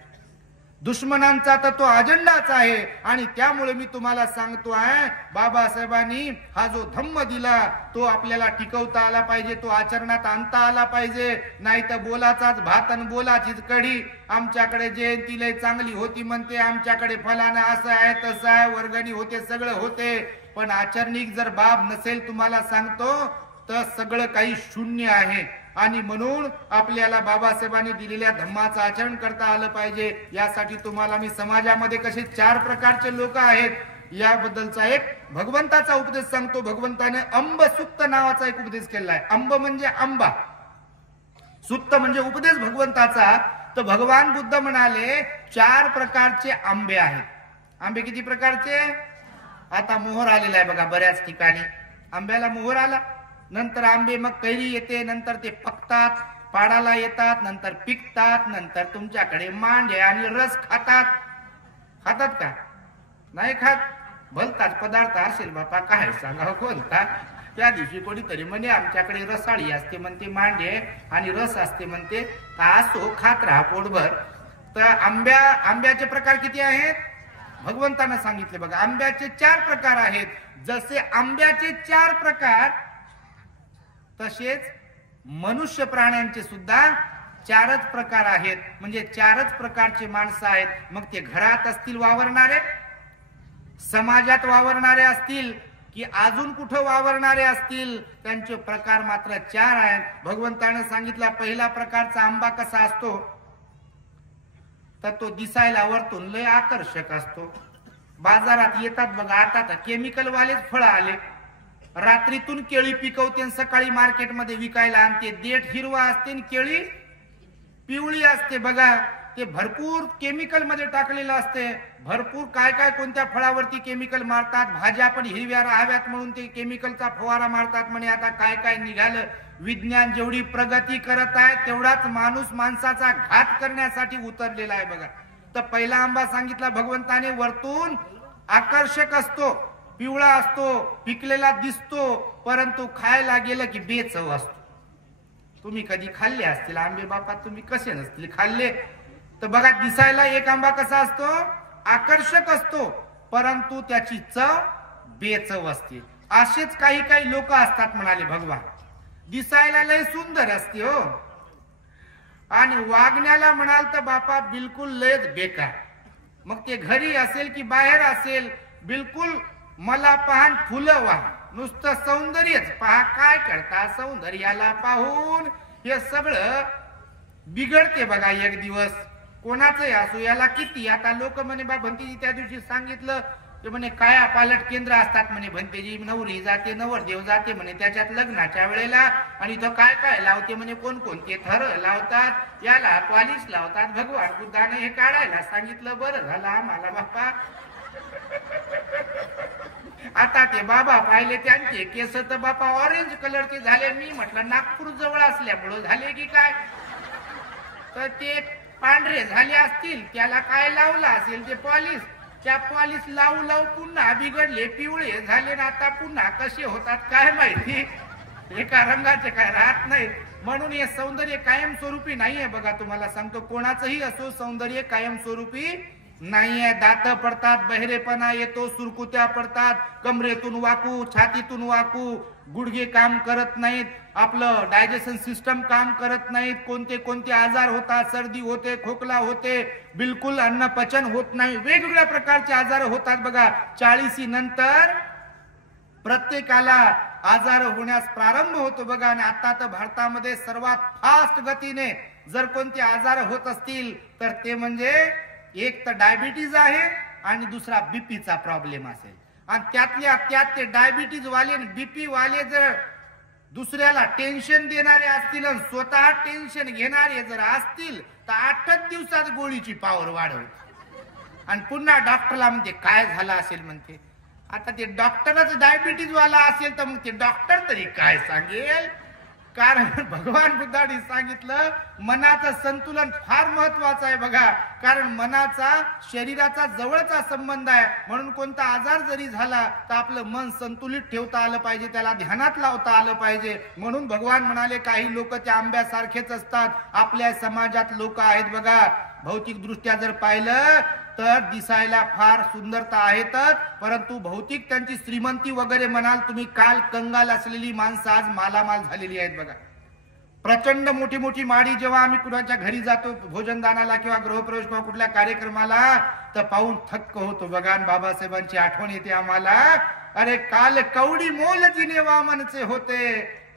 दुश्मनांचा तर तो अजेंडाच आहे. आणि त्यामुळे मी तुम्हाला सांगतो आहे, बाबासाहेबांनी हा जो धम्म दिला तो आपल्याला टिकवता आला पाहिजे, तो आचरणात आणता आला पाहिजे. नाही तर बोलाचाच भात आणि बोलाचीच कढी. आमच्याकडे जयंती लय चांगली होती म्हणते, आमच्याकडे फलाना असं आहे तसं आहे, वर्गणी होते, सगळं होते, पण आचरणिक जर बाब नसेल, तुम्हाला सांगतो तर सगळं काही शून्य आहे. आणि म्हणून आपल्याला बाबासाहेबांनी दिलेल्या धम्माचं आचरण करता आलं पाहिजे. यासाठी तुम्हाला मी समाजामध्ये कसे 4 प्रकारचे लोक आहेत याबद्दलचा एक भगवंताचा उपदेश सांगतो. भगवंताने अंब सुक्त नावाचा एक उपदेश केला आहे. अंब म्हणजे आंबा, सुक्त म्हणजे उपदेश भगवंताचा. तर भगवान बुद्ध म्हणाले 4 प्रकारचे आंबे आहेत. आंबे किती प्रकारचे? आता मोहर आलेला आहे बघा बऱ्याच ठिकाणी. आंब्याला मोहर आला, नंतर आंबे मग कैरी येते, नंतर ते पकतात, पाडाला येतात, नंतर पिकतात, नंतर तुमच्याकडे मांडे आणि रस खातात. खातात का? नाही खात. भलताच पदार्थ असेल बापा, काय सांगावं कोणता. त्या दिवशी कोणीतरी म्हणे आमच्याकडे रसाळी असते म्हणते, मांडे आणि रस असते म्हणते. असो, खात राहा पोटभर. तर आंब्याचे प्रकार किती आहेत? भगवंतानं सांगितले बघा, आंब्याचे 4 प्रकार आहेत. जसे आंब्याचे 4 प्रकार तसेच मनुष्य प्राण्यांचे सुद्धा 4च प्रकार आहेत. म्हणजे 4च प्रकारचे माणसं आहेत. मग ते घरात असतील वावरणारे, समाजात वावरणारे असतील की अजून कुठं वावरणारे असतील, त्यांचे प्रकार मात्र 4 आहेत. भगवंतानं सांगितला पहिला प्रकारचा आंबा कसा असतो, तर तो दिसायला वरतून लय आकर्षक असतो. बाजारात येतात बघा, आता तर केमिकल वालेच फळं आले. रात्रीतून केळी पिकवते आणि सकाळी मार्केटमध्ये विकायला आणते. देठ हिरवा असते आणि केळी पिवळी असते बघा. ते भरपूर केमिकल मध्ये टाकलेलं असते. भरपूर काय काय कोणत्या फळावरती केमिकल मारतात. भाज्या पण हिरव्या राहाव्यात म्हणून ते केमिकलचा फवारा मारतात म्हणे. आता काय काय निघालं. विज्ञान जेवढी प्रगती करत आहे तेवढाच माणूस माणसाचा घात करण्यासाठी उतरलेला आहे बघा. तर पहिला आंबा सांगितला भगवंताने, वरतून आकर्षक असतो, पिवळा असतो, पिकलेला दिसतो, परंतु खायला गेलं की बेचव असतो. तुम्ही कधी खाल्ले असतील आंबे बापा, तुम्ही कसे नसतील खाल्ले. तर बघा, दिसायला एक आंबा कसा असतो, आकर्षक असतो, परंतु त्याची चव बेचव असते. असेच काही काही लोक असतात म्हणाले भगवान. दिसायला लय सुंदर असते हो, आणि वागण्याला म्हणाल तर बापा बिलकुल लयच बेकार. मग ते घरी असेल की बाहेर असेल, बिलकुल मला पाहन फुलं वाह, नुसतं सौंदर्यच पहा. काय करता, सौंदर्याला पाहून हे सगळं बिघडते बघा एक दिवस. कोणाचंही असो, याला किती आता लोक म्हणे बा भंतेजी त्या दिवशी सांगितलं ते म्हणे काया पालट केंद्र असतात म्हणे भंतेजी. नवरी जाते, नवरदेव जाते म्हणे त्याच्यात लग्नाच्या वेळेला, आणि तो काय काय लावते म्हणे, कोणकोणते थर लावतात, याला पॉलिश लावतात. भगवान बुद्धाने हे काढायला सांगितलं, बरं झालं आम्हाला बाप्पा. आता ते बाबा पाहिले, त्यांचे केस तर बापा ऑरेंज कलरचे झाले. मी म्हटलं नागपूर जवळ असल्यामुळं झाले की काय, तर ते पांढरे झाले असतील. त्याला काय लावलं असेल ते पॉलिश. त्या पॉलिश लावू लावू पुन्हा बिघडले, पिवळे झाले ना. आता पुन्हा कसे होतात काय माहिती, एका रंगाचे काय राहत नाही. म्हणून हे सौंदर्य कायमस्वरूपी नाहीये बघा. तुम्हाला सांगतो, कोणाचंही असो सौंदर्य कायमस्वरूपी नाहीये. दात पडतात, बहिरेपणा येतो, सुरकुत्या पडतात, कमरेतून वाकू, छातीतून वाकू, गुडघे काम करत नाहीत, आपलं डायजेशन सिस्टम काम करत नाहीत, कोणते कोणते आजार होतात, सर्दी होते, खोकला होते, बिलकुल अन्न पचन होत नाही, वेगवेगळ्या प्रकारचे आजार होतात बघा. 40 नंतर प्रत्येकाला आजार होण्यास प्रारंभ होतो बघा. आणि आता तर भारतामध्ये सर्वात फास्ट गतीने जर कोणते आजार होत असतील तर ते म्हणजे एक तर डायबिटीज आहे आणि दुसरा बीपीचा प्रॉब्लेम असेल. आणि त्यातल्या त्यात ते डायबिटीज वाले आणि बीपी वाले जर दुसऱ्याला टेन्शन देणारे असतील आणि स्वतः टेन्शन घेणारे जर असतील तर 8च दिवसात गोळीची पॉवर वाढवतात. आणि पुन्हा डॉक्टरला म्हणते काय झालं असेल म्हणते. आता ते डॉक्टरच डायबिटीज वाला असेल तर मग ते डॉक्टर तरी काय सांगेल. कारण भगवान बुद्धाने सांगितलं मनाचं संतुलन फार महत्वाचं आहे बघा. कारण मनाचा शरीराचा जवळचा संबंध आहे. म्हणून कोणता आजार जरी झाला तर आपलं मन संतुलित ठेवता आलं पाहिजे, त्याला ध्यानात लावता आलं पाहिजे. म्हणून भगवान म्हणाले काही लोक त्या आंब्यासारखेच असतात. आपल्या समाजात लोक आहेत बघा, भौतिक दृष्ट्या जर पाहिलं तर दिसायला फार सुंदरता आहेतच, परंतु भौतिक त्यांची श्रीमंती वगैरे म्हणाल तुम्ही, काल कंगाल असलेली माणसं आज मालामाल झालेली आहेत बघा. प्रचंड मोठी मोठी माडी जेव्हा आम्ही कुणाच्या घरी जातो भोजनदानाला किंवा गृहप्रवेश किंवा कुठल्या कार्यक्रमाला तर पाहून थक्क होतो बघा. बाबासाहेबांची आठवण येते आम्हाला. अरे काल कवडी मोल जिने वामनचे होते,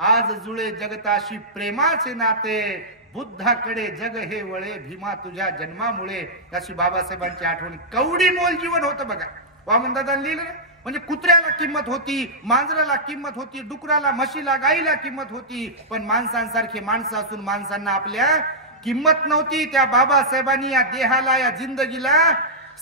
आज जुळे जगताशी प्रेमाचे नाते, बुद्धाकडे जग हे वळे, भीमा तुझ्या जन्मामुळे. अशी बाबासाहेबांची आठवण. कवडी मोल जीवन होतं बघा. वामनदादांनी लिहिलं. म्हणजे कुत्र्याला किंमत होती, मांजराला किंमत होती, डुकराला, म्हशीला, गाईला किंमत होती, पण माणसांसारखे माणसं असून माणसांना आपल्या किंमत नव्हती. त्या बाबासाहेबांनी या देहाला, या जिंदगीला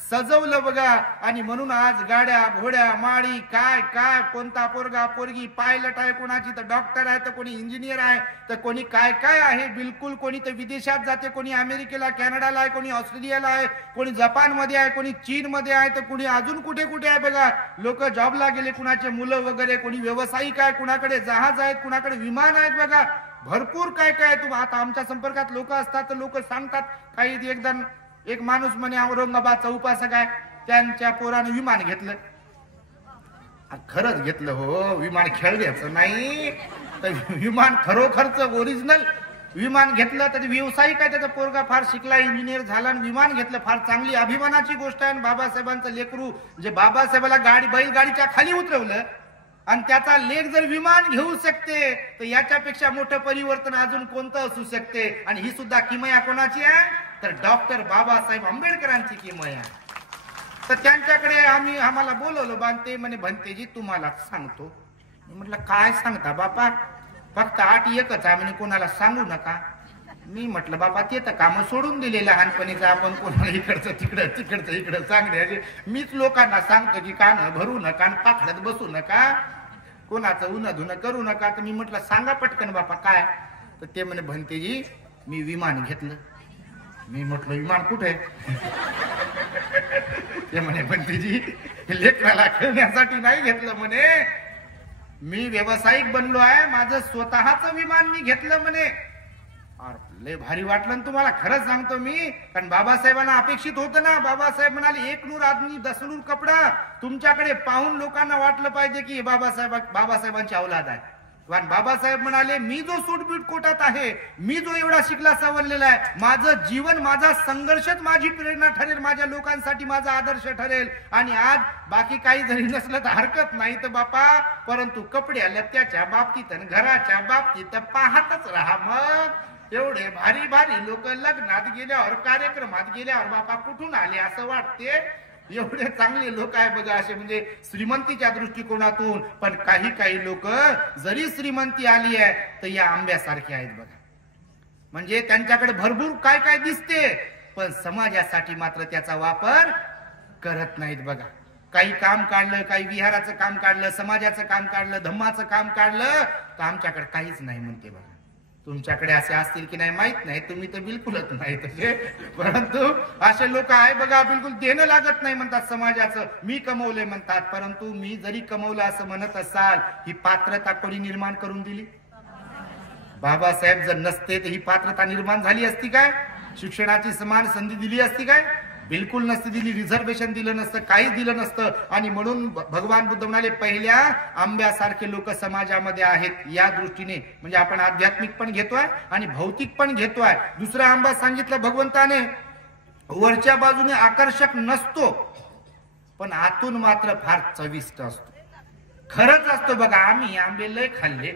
सजवलं बघा. आणि म्हणून आज गाड्या घोड्या माळी काय काय कोणता पोरगा पोरगी पायलट आहे, कोणाची तर डॉक्टर आहे, तर कोणी इंजिनियर आहे, तर कोणी काय काय आहे. बिलकुल कोणी तर विदेशात जाते, कोणी अमेरिकेला कॅनडाला आहे, कोणी ऑस्ट्रेलियाला आहे, कोणी जपानमध्ये आहे, कोणी चीनमध्ये आहे, तर कोणी अजून कुठे कुठे आहे बघा. लोक जॉबला गेले, कुणाचे मुलं वगैरे, कोणी व्यावसायिक आहे, कुणाकडे जहाज आहेत, कुणाकडे विमान आहेत बघा. भरपूर काय काय. तुम्ही आता आमच्या संपर्कात लोक असतात तर लोक सांगतात. काही एकदा एक माणूस म्हणे औरंगाबादचा उपासक आहे, त्यांच्या पोराने विमान घेतलं. खरंच घेतलं हो, विमान खेळण्याचं नाही तर विमान खरोखरच ओरिजिनल विमान घेतलं. तर व्यावसायिक आहे, त्याचा पोरगा फार शिकला, इंजिनियर झाला आणि विमान घेतलं. फार चांगली अभिमानाची गोष्ट आहे. बाबासाहेबांचं लेकरू जे बाबासाहेबाला बैलगाडीच्या खाली उतरवलं आणि त्याचा लेख जर विमान घेऊ शकते तर याच्यापेक्षा मोठं परिवर्तन अजून कोणतं असू शकते. आणि ही सुद्धा किमया कोणाची आहे तर डॉक्टर बाबासाहेब आंबेडकरांची किमया. तर त्यांच्याकडे आम्हाला बोलवलं बा. ते म्हणे भंतेजी तुम्हाला सांगतो. मी म्हटलं काय सांगता बापा. फक्त 8 एकच आहे म्हणे, कोणाला सांगू नका. मी म्हटलं बाबा ते तर काम सोडून दिले लहानपणीचं, आपण कोणाला इकडचं तिकडं तिकडचं इकडं सांगण्याचे. मीच लोकांना सांगतो की कान भरू नका आणि पाखडत बसू नका, कोणाचं उन्हा धुणं करू नका. तर मी म्हटलं सांगा पटकन बापा काय. तर ते म्हणे भंतेजी मी विमान घेतलं. मी म्हटलं विमान कुठे. ते म्हणे भंतेजी लेकराला खेळण्यासाठी नाही घेतलं म्हणे, मी व्यावसायिक बनलो आहे, माझं स्वतःच विमान मी घेतलं म्हणे. लय भारी वाटलं ना तुम्हाला. खरंच सांगतो मी, कारण बाबासाहेबांना अपेक्षित होतं ना. बाबासाहेब म्हणाले 1 नूर आदमी 10 नूर कपडा. तुमच्याकडे पाहून लोकांना वाटलं पाहिजे की बाबासाहेबांची औलाद आहे. पण बाबासाहेब म्हणाले मी जो सूटबूट कोटात आहे, मी जो एवढा शिकला सवरलेला आहे, माझं जीवन माझा संघर्षच माझी प्रेरणा ठरेल, माझ्या लोकांसाठी माझा आदर्श ठरेल. आणि आज बाकी काही जरी नसलं तर हरकत नाही तर बापा, परंतु कपड्या लत्याच्या बाबतीत आणि घराच्या बाबतीत पाहतच राहा. मग एवढे भारी भारी लोक लग्नात गेल्यावर कार्यक्रमात गेल्यावर बापा कुठून आले असं वाटते. एवढे चांगले लोक आहे बघा असे, म्हणजे श्रीमंतीच्या दृष्टिकोनातून. पण काही काही लोक जरी श्रीमंती आली आहे तर या आंब्यासारखे आहेत बघा. म्हणजे त्यांच्याकडे भरपूर काय काय दिसते, पण समाजासाठी मात्र त्याचा वापर करत नाहीत बघा. काही काम काढलं, काही विहाराचं काम काढलं, समाजाचं काम काढलं, धम्माचं काम काढलं तर आमच्याकडे काहीच नाही म्हणते बघा. तुमच्याकडे असे असतील की नाही माहित नाही, तुम्ही तर बिलकुलच नाही तसे. परंतु असे लोक आहे बघा, बिलकुल देणं लागत नाही म्हणतात समाजाचं. मी कमवले म्हणतात, परंतु मी जरी कमवलं असं म्हणत असाल, ही पात्रता कोणी निर्माण करून दिली. बाबासाहेब जर नसते तर ही पात्रता निर्माण झाली असती काय. शिक्षणाची समान संधी दिली असती काय. बिलकुल नसती दिली. रिझर्वेशन दिलं नसतं, काहीच दिलं नसतं. आणि म्हणून भगवान बुद्ध म्हणाले पहिल्या आंब्यासारखे लोक समाजामध्ये आहेत. या दृष्टीने म्हणजे आपण आध्यात्मिक पण घेतोय आणि भौतिक पण घेतोय. दुसरा आंबा सांगितलं भगवंताने, वरच्या बाजूने आकर्षक नसतो पण आतून मात्र फार चविष्ट असतो. खरंच असतो बघा. आम्ही आंबे लय खाल्ले.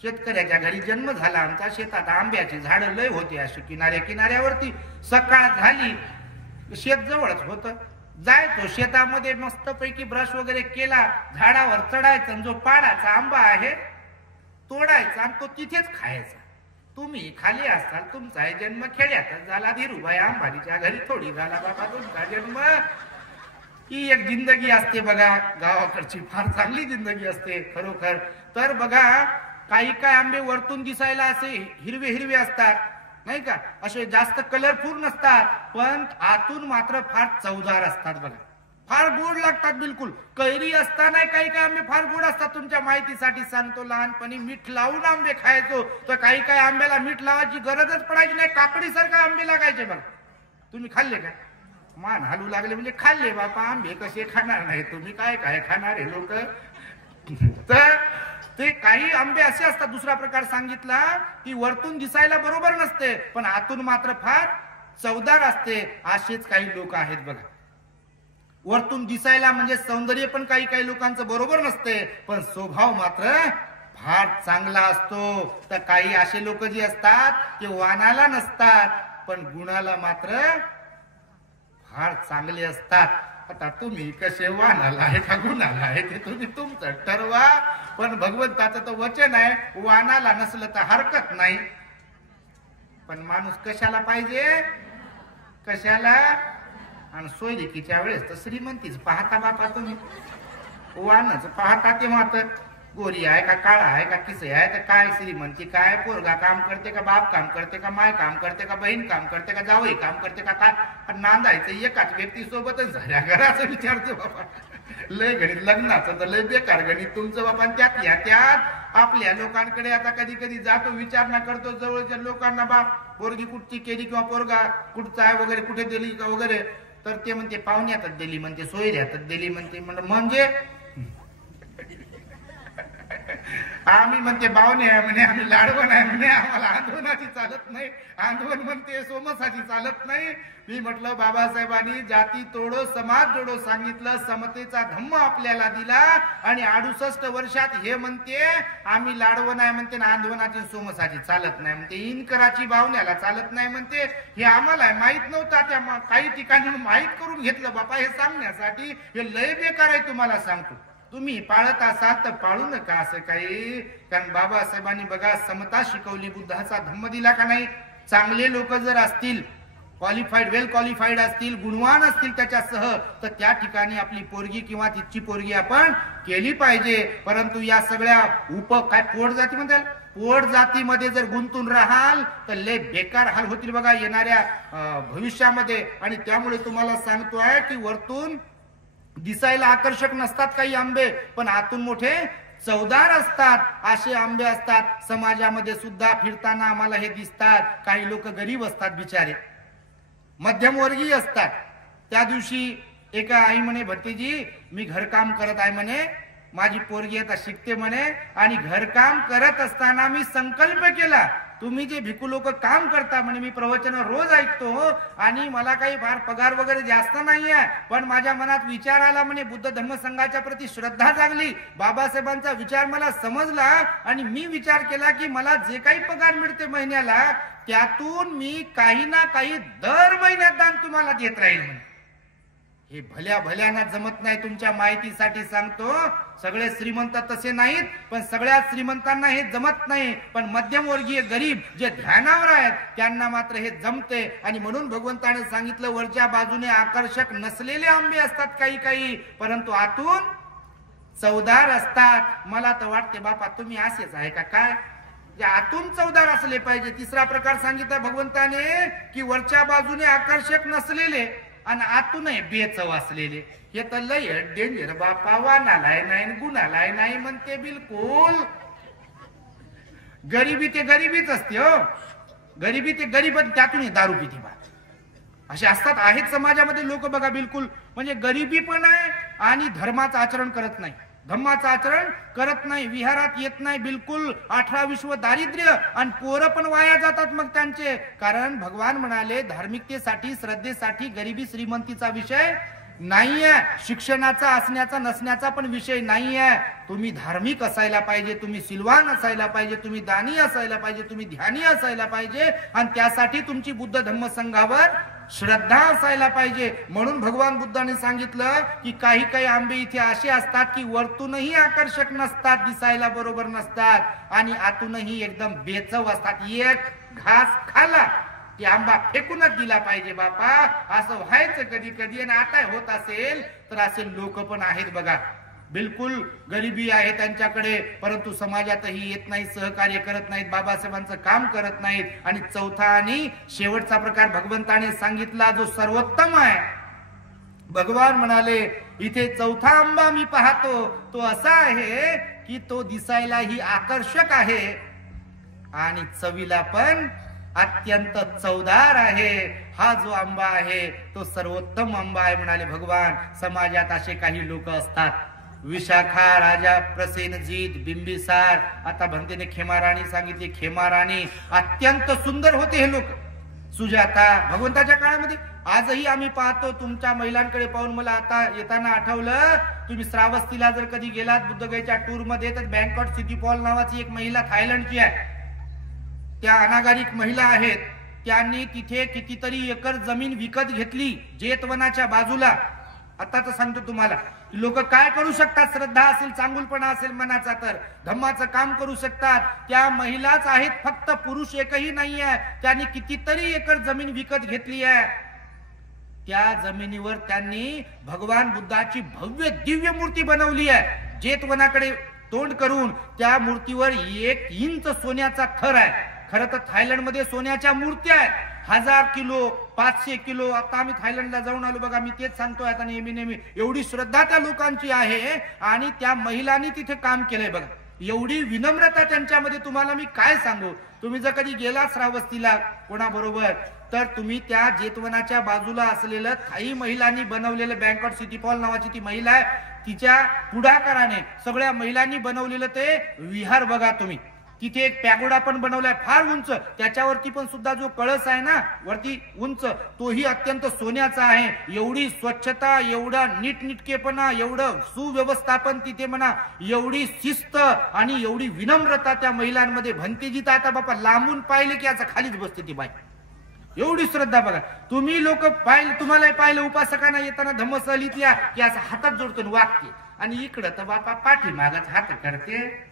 शेतकऱ्याच्या घरी जन्म झाला आमचा. शेतात आंब्याची झाडं लय होती अशी किनाऱ्यावरती. सकाळ झाली, शेत जवळच होत. जायचो शेतामध्ये मस्त पैकी ब्रश वगैरे केला, झाडावर चढायचा, जो पाडाचा आंबा आहे तोडायचा आणि तो तिथेच खायचा. तुम्ही खाली असाल, तुमचा जन्म खेड्यातच झाला. धीरूभाई अंबानीच्या घरी थोडी झाला बाबा तुमचा जन्म. ही एक जिंदगी असते बघा गावाकडची, फार चांगली जिंदगी असते खरोखर. तर बघा काही काय आंबे वरतून दिसायला असे हिरवे हिरवे असतात नाही का, असे जास्त कलरफुल नसतात, पण आतून मात्र फार चवदार असतात बघा. फार गोड लागतात बिलकुल. कैरी असताना काही काही आंबे फार गोड असतात. तुमच्या माहितीसाठी सांगतो, लहानपणी मीठ लावून आंबे खायचो, तर काही काही आंब्याला मीठ लावायची गरजच पडायची नाही. काकडीसारखे आंबे लागायचे बघा. तुम्ही खाल्ले का. मान हलू लागले म्हणजे खाल्ले बापा. आंबे कसे खाणार नाही तुम्ही, काय काय खाणार हे लोक. तर ते काही आंबे असे असतात. दुसरा प्रकार सांगितला की वरतून दिसायला बरोबर नसते पण आतून मात्र फार चवदार असते. असेच काही लोक आहेत बघा. वरतून दिसायला म्हणजे सौंदर्य पण काही काही लोकांचं बरोबर नसते पण स्वभाव मात्र फार चांगला असतो. तर काही असे लोक जे असतात ते वाणाला नसतात पण गुणाला मात्र फार चांगले असतात. आता तुम्ही कसे वाणाला आहे का गुणाला आहे ते तुम्ही तुमचं ठरवा. पण भगवंताचं तर वचन आहे, वाणाला नसलं तर हरकत नाही. पण माणूस कशाला पाहिजे, कशाला आणि सोयरिकीच्या वेळेस तर श्रीमंतीच पाहता बापा तुम्ही. वानच पाहता ते मात्र गोरी आहे का काळा आहे का किस आहे तर काय श्रीमंती काय, पोरगा काम करते का बाप काम करते का माय काम करते का बहीण काम करते का जावई काम करते का काय. पण नांदायचं एकाच व्यक्ती सोबतच झाल्या घराचं विचारतो बाबा. लय गणित लग्नाचं तर लय बेकार गणित तुमचं बाबा. त्यात आपल्या लोकांकडे आता कधी कधी जातो विचारणा करतो जवळच्या लोकांना, बाप पोरगी कुठची केली किंवा पोरगा कुठचा आहे वगैरे कुठे दिली का वगैरे, तर ते म्हणते पाहुण्यातच दिली म्हणते, सोयऱ्यातच दिली म्हणते. म्हणजे आम्ही म्हणते बावणे आहे म्हणे, आम्ही लाडवण आहे म्हणे, आम्हाला आंदोलनाची चालत नाही. आंदोलन म्हणते सोमसाची चालत नाही. मी म्हटलं बाबासाहेबांनी जाती तोडो समाज जोडो सांगितलं, समतेचा धम्म आपल्याला दिला आणि 68 वर्षात हे म्हणते आम्ही लाडवण आहे म्हणते ना आंदोलनाची सोमसाची चालत नाही म्हणते, इनकराची बावण्याला चालत नाही म्हणते. हे आम्हाला माहित नव्हता, त्या काही ठिकाणी माहित करून घेतलं बापा हे सांगण्यासाठी. हे लय बेकार आहे तुम्हाला सांगतो. तुम्ही पाळत असाल तर पाळू नका असं काही. कारण बाबासाहेबांनी बघा समता शिकवली, बुद्धाचा धम्म दिला का नाही. चांगले लोक जर असतील, क्वालिफाईड वेल क्वालिफाईड असतील, गुणवान असतील त्याच्यासह, तर त्या ठिकाणी आपली पोरगी किंवा तिची पोरगी आपण केली पाहिजे. परंतु या सगळ्या काय पोट जाती म्हणतात, पोट जातीमध्ये जर गुंतून राहाल तर लय बेकार हाल होतील बघा येणाऱ्या भविष्यामध्ये. आणि त्यामुळे तुम्हाला सांगतोय की वरतून दिसायला आकर्षक नसतात काही आंबे, पण आतून मोठे चवदार असतात. असे आंबे असतात समाजामध्ये सुद्धा फिरताना आम्हाला हे दिसतात. काही लोक गरीब असतात बिचारे, मध्यमवर्गीय असतात. त्या दिवशी एका आई म्हणे भट्टीजी मी घरकाम करत आहे म्हणे, माझी पोरगी आता शिकते म्हणे, आणि घरकाम करत असताना मी संकल्प केला तुम्ही जे भिकू लोक काम करता म्हणे, मी प्रवचन रोज ऐकतो आणि मला काही फार पगार वगैरे जास्त नाहीये, पण माझ्या मनात विचार आला म्हणे, बुद्ध धम्म संघाच्या प्रती श्रद्धा जागली, बाबासाहेबांचा विचार मला समजला आणि मी विचार केला की मला जे काही पगार मिळते महिन्याला त्यातून मी काही ना काही दर महिन्यात दान तुम्हाला देत राहील म्हणे. हे भल्या भल्याना जमत नाही. तुमच्या माहितीसाठी सांगतो, सगळे श्रीमंत तसे नाहीत, पण सगळ्या श्रीमंतांना हे जमत नाही. पण मध्यमवर्गीय गरीब जे ध्यानावर आहेत त्यांना मात्र हे जमते. आणि म्हणून भगवंताने सांगितलं वरच्या बाजूने आकर्षक नसलेले आंबे असतात काही काही, परंतु आतून चवदार असतात. मला तर वाटते बापा तुम्ही असेच आहे का काय, आतून चवदार असले पाहिजे. तिसरा प्रकार सांगितला भगवंताने की वरच्या बाजूने आकर्षक नसलेले आणि आतूनही बेचव असलेले. हे तर लय डेंजर बापा, वानालाय नाही गुणालाय नाही म्हणते बिलकुल. गरिबी ते गरिबीच असते हो, गरिबी ते गरीब, त्यातून दारू पिते बा. असे असतात आहेत समाजामध्ये लोक बघा, बिलकुल म्हणजे गरिबी पण आहे आणि धर्माचं आचरण करत नाही, धम्माचं आचरण करत नाही, विहारात येत नाही, बिलकुल 18 विश्व दारिद्र्य, आणि पोरं पण वाया जातात मग त्यांचे. कारण भगवान म्हणाले धार्मिकतेसाठी श्रद्धेसाठी गरिबी श्रीमंतीचा विषय नाहीये, शिक्षणाचा असण्याचा नसण्याचा पण विषय नाहीये. तुम्ही धार्मिक असायला पाहिजे, तुम्ही सिलवान असायला पाहिजे, तुम्ही दानी असायला पाहिजे, तुम्ही ध्यानी असायला पाहिजे, आणि त्यासाठी तुमची बुद्ध धम्म संघावर श्रद्धा असायला पाहिजे. म्हणून भगवान बुद्धाने सांगितलं की काही काही आंबे इथे असे असतात की वरतूनही आकर्षक नसतात, दिसायला बरोबर नसतात आणि आतूनही एकदम बेचव असतात. एक घास खाला की आंबा फेकूनच दिला पाहिजे बापा, असं व्हायचं कधी कधी. आणि आता होत असेल तर असे लोक पण आहेत बघा, बिलकुल गरिबी आहे त्यांच्याकडे, परंतु समाजातही येत नाही, सहकार्य करत नाहीत, बाबासाहेबांचं काम करत नाहीत. आणि चौथा आणि शेवटचा प्रकार भगवंताने सांगितला जो सर्वोत्तम आहे. भगवान म्हणाले इथे चौथा आंबा मी पाहतो तो असा आहे की तो दिसायलाही आकर्षक आहे आणि चवीला पण अत्यंत चवदार आहे. हा जो आंबा आहे तो सर्वोत्तम आंबा आहे म्हणाले भगवान. समाजात असे काही लोक असतात, विशाखा, राजा प्रसेनजीत, बिंबिसार, आता भंतेने खेमाराणी सांगितली, खेमाराणी अत्यंत सुंदर होते हे लोक. सुजाता भगवंताच्या काळामध्ये आजही आम्ही पाहतो. तुमच्या महिलांकडे पाहून मला आता येताना आठवलं, तुम्ही श्रावस्तीला जर कधी गेलात बुद्धगयेच्या टूर मध्ये तर बँकॉक सिटी पॉल नावाची एक महिला थायलंडची आहे, त्या अनागारिक महिला आहेत. त्यांनी तिथे कितीतरी एकर जमीन विकत घेतली जेतवनाच्या बाजूला. आता तर सांगतो तुम्हाला, लोक काय करू शकतात, श्रद्धा असेल, चांगुलपणा असेल मनाचा तर धम्माचं काम करू शकतात. त्या महिलाच आहेत, फक्त पुरुष एकही नाही आहे. त्यांनी कितीतरी एकर जमीन विकत घेतली आहे. त्या जमिनीवर त्यांनी भगवान बुद्धाची भव्य दिव्य मूर्ती बनवली आहे. जेतवनाकडे तोंड करून त्या मूर्तीवर 1 इंच सोन्याचा थर आहे. खरं तर थायलंडमध्ये सोन्याच्या मूर्त्या आहेत 1000 किलो 500 किलो. आता आम्ही थायलंडला जाऊन आलो बघा, मी तेच सांगतोय आता नेहमी एवढी श्रद्धा त्या लोकांची आहे आणि त्या महिलांनी तिथे काम केलंय बघा. एवढी विनम्रता त्यांच्यामध्ये, तुम्हाला मी काय सांगू. तुम्ही जर कधी गेला श्रावस्तीला कोणाबरोबर तर तुम्ही त्या जेतवनाच्या बाजूला असलेलं थाई महिलांनी बनवलेलं बँकॉट सिटी पॉल नावाची ती महिला आहे, तिच्या पुढाकाराने सगळ्या महिलांनी बनवलेलं ते विहार बघा तुम्ही. तिथे एक पॅगोडा पण बनवलाय फार उंच, त्याच्यावरती पण सुद्धा जो कळस आहे ना वरती उंच, तोही अत्यंत सोन्याचा आहे. एवढी स्वच्छता, एवढा नीटनिटकेपणा, एवढं सुव्यवस्थापन तिथे म्हणा, एवढी शिस्त आणि एवढी विनम्रता त्या महिलांमध्ये. भंतेजी तर आता बापा लांबून पाहिले की आता खालीच बसते ती बाई. एवढी श्रद्धा बघा. तुम्ही लोक पाहिलं, तुम्हाला पाहिलं उपासकांना येताना धम्मसहलीतल्या की असं हातात जोडतो वागते, आणि इकडं तर बापा पाठीमागच हात करते.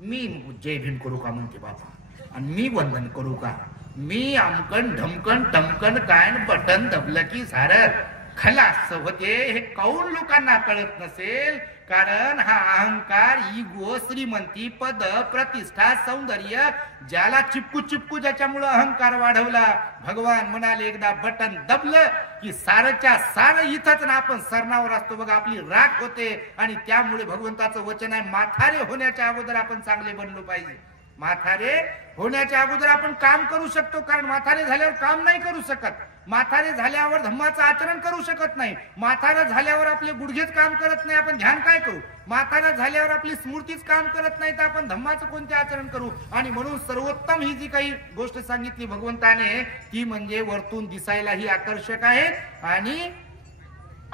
मी जय भीम करू का म्हणते बाबा, आणि मी वंदन करू का, मी आमकन ढमकन टमकन काय बटन दबलं की सारं खलास होते. हे कौन लोकांना कळत नसेल, कारण हा अहंकार, इगो, श्रीमंती, पद, प्रतिष्ठा, सौंदर्य ज्याला चिपकू ज्याच्यामुळे अहंकार वाढवला. भगवान म्हणाले एकदा बटन दबलं की सारच्या सार इथंच ना आपण सरणावर असतो बघा, आपली राख होते. आणि त्यामुळे भगवंताचं वचन आहे, म्हातारे होण्याच्या अगोदर आपण चांगले बनलो पाहिजे. म्हातारे होण्याच्या अगोदर आपण काम करू शकतो, कारण म्हातारे झाल्यावर काम नाही करू शकत. म्हातारे झाल्यावर धम्माचं आचरण करू शकत नाही. म्हातारा झाल्यावर आपले गुडघेच काम करत नाही, आपण ध्यान काय करू. म्हातारा झाल्यावर आपली स्मृतीच काम करत नाही, तर आपण धम्माचं कोणते आचरण करू. आणि म्हणून सर्वोत्तम ही जी काही गोष्ट सांगितली भगवंताने, ती म्हणजे वरतून दिसायलाही आकर्षक आहे आणि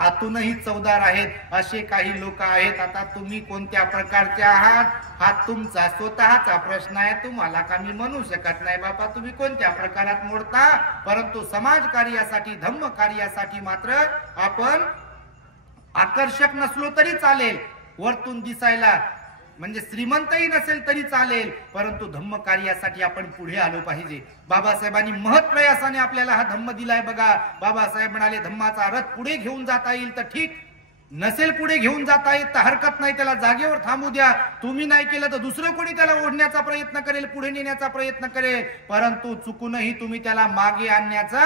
आतूनही चवदार आहेत. असे काही लोक आहेत. आता तुम्ही कोणत्या प्रकारचे आहात हा तुमचा स्वतःचा प्रश्न आहे, तुम्हाला का मी म्हणू शकत नाही बाबा तुम्ही कोणत्या प्रकारात मोडता. परंतु समाज कार्यासाठी, धम्म कार्यासाठी मात्र आपण आकर्षक नसलो तरी चालेल, वरतून दिसायला म्हणजे श्रीमंतही नसेल तरी चालेल, परंतु धम्म कार्यासाठी आपण पुढे आलो पाहिजे. बाबासाहेबांनी महत्प्रयासाने आपल्याला हा धम्म दिलाय बघा. बाबासाहेब म्हणाले धम्माचा रथ पुढे घेऊन जाता येईल तर ठीक, नसेल पुढे घेऊन जाता येत तर हरकत नाही, त्याला जागेवर थांबू द्या. तुम्ही नाही केलं तर दुसरं कोणी त्याला ओढण्याचा प्रयत्न करेल, पुढे नेण्याचा प्रयत्न करेल, परंतु चुकूनही तुम्ही त्याला मागे आणण्याचा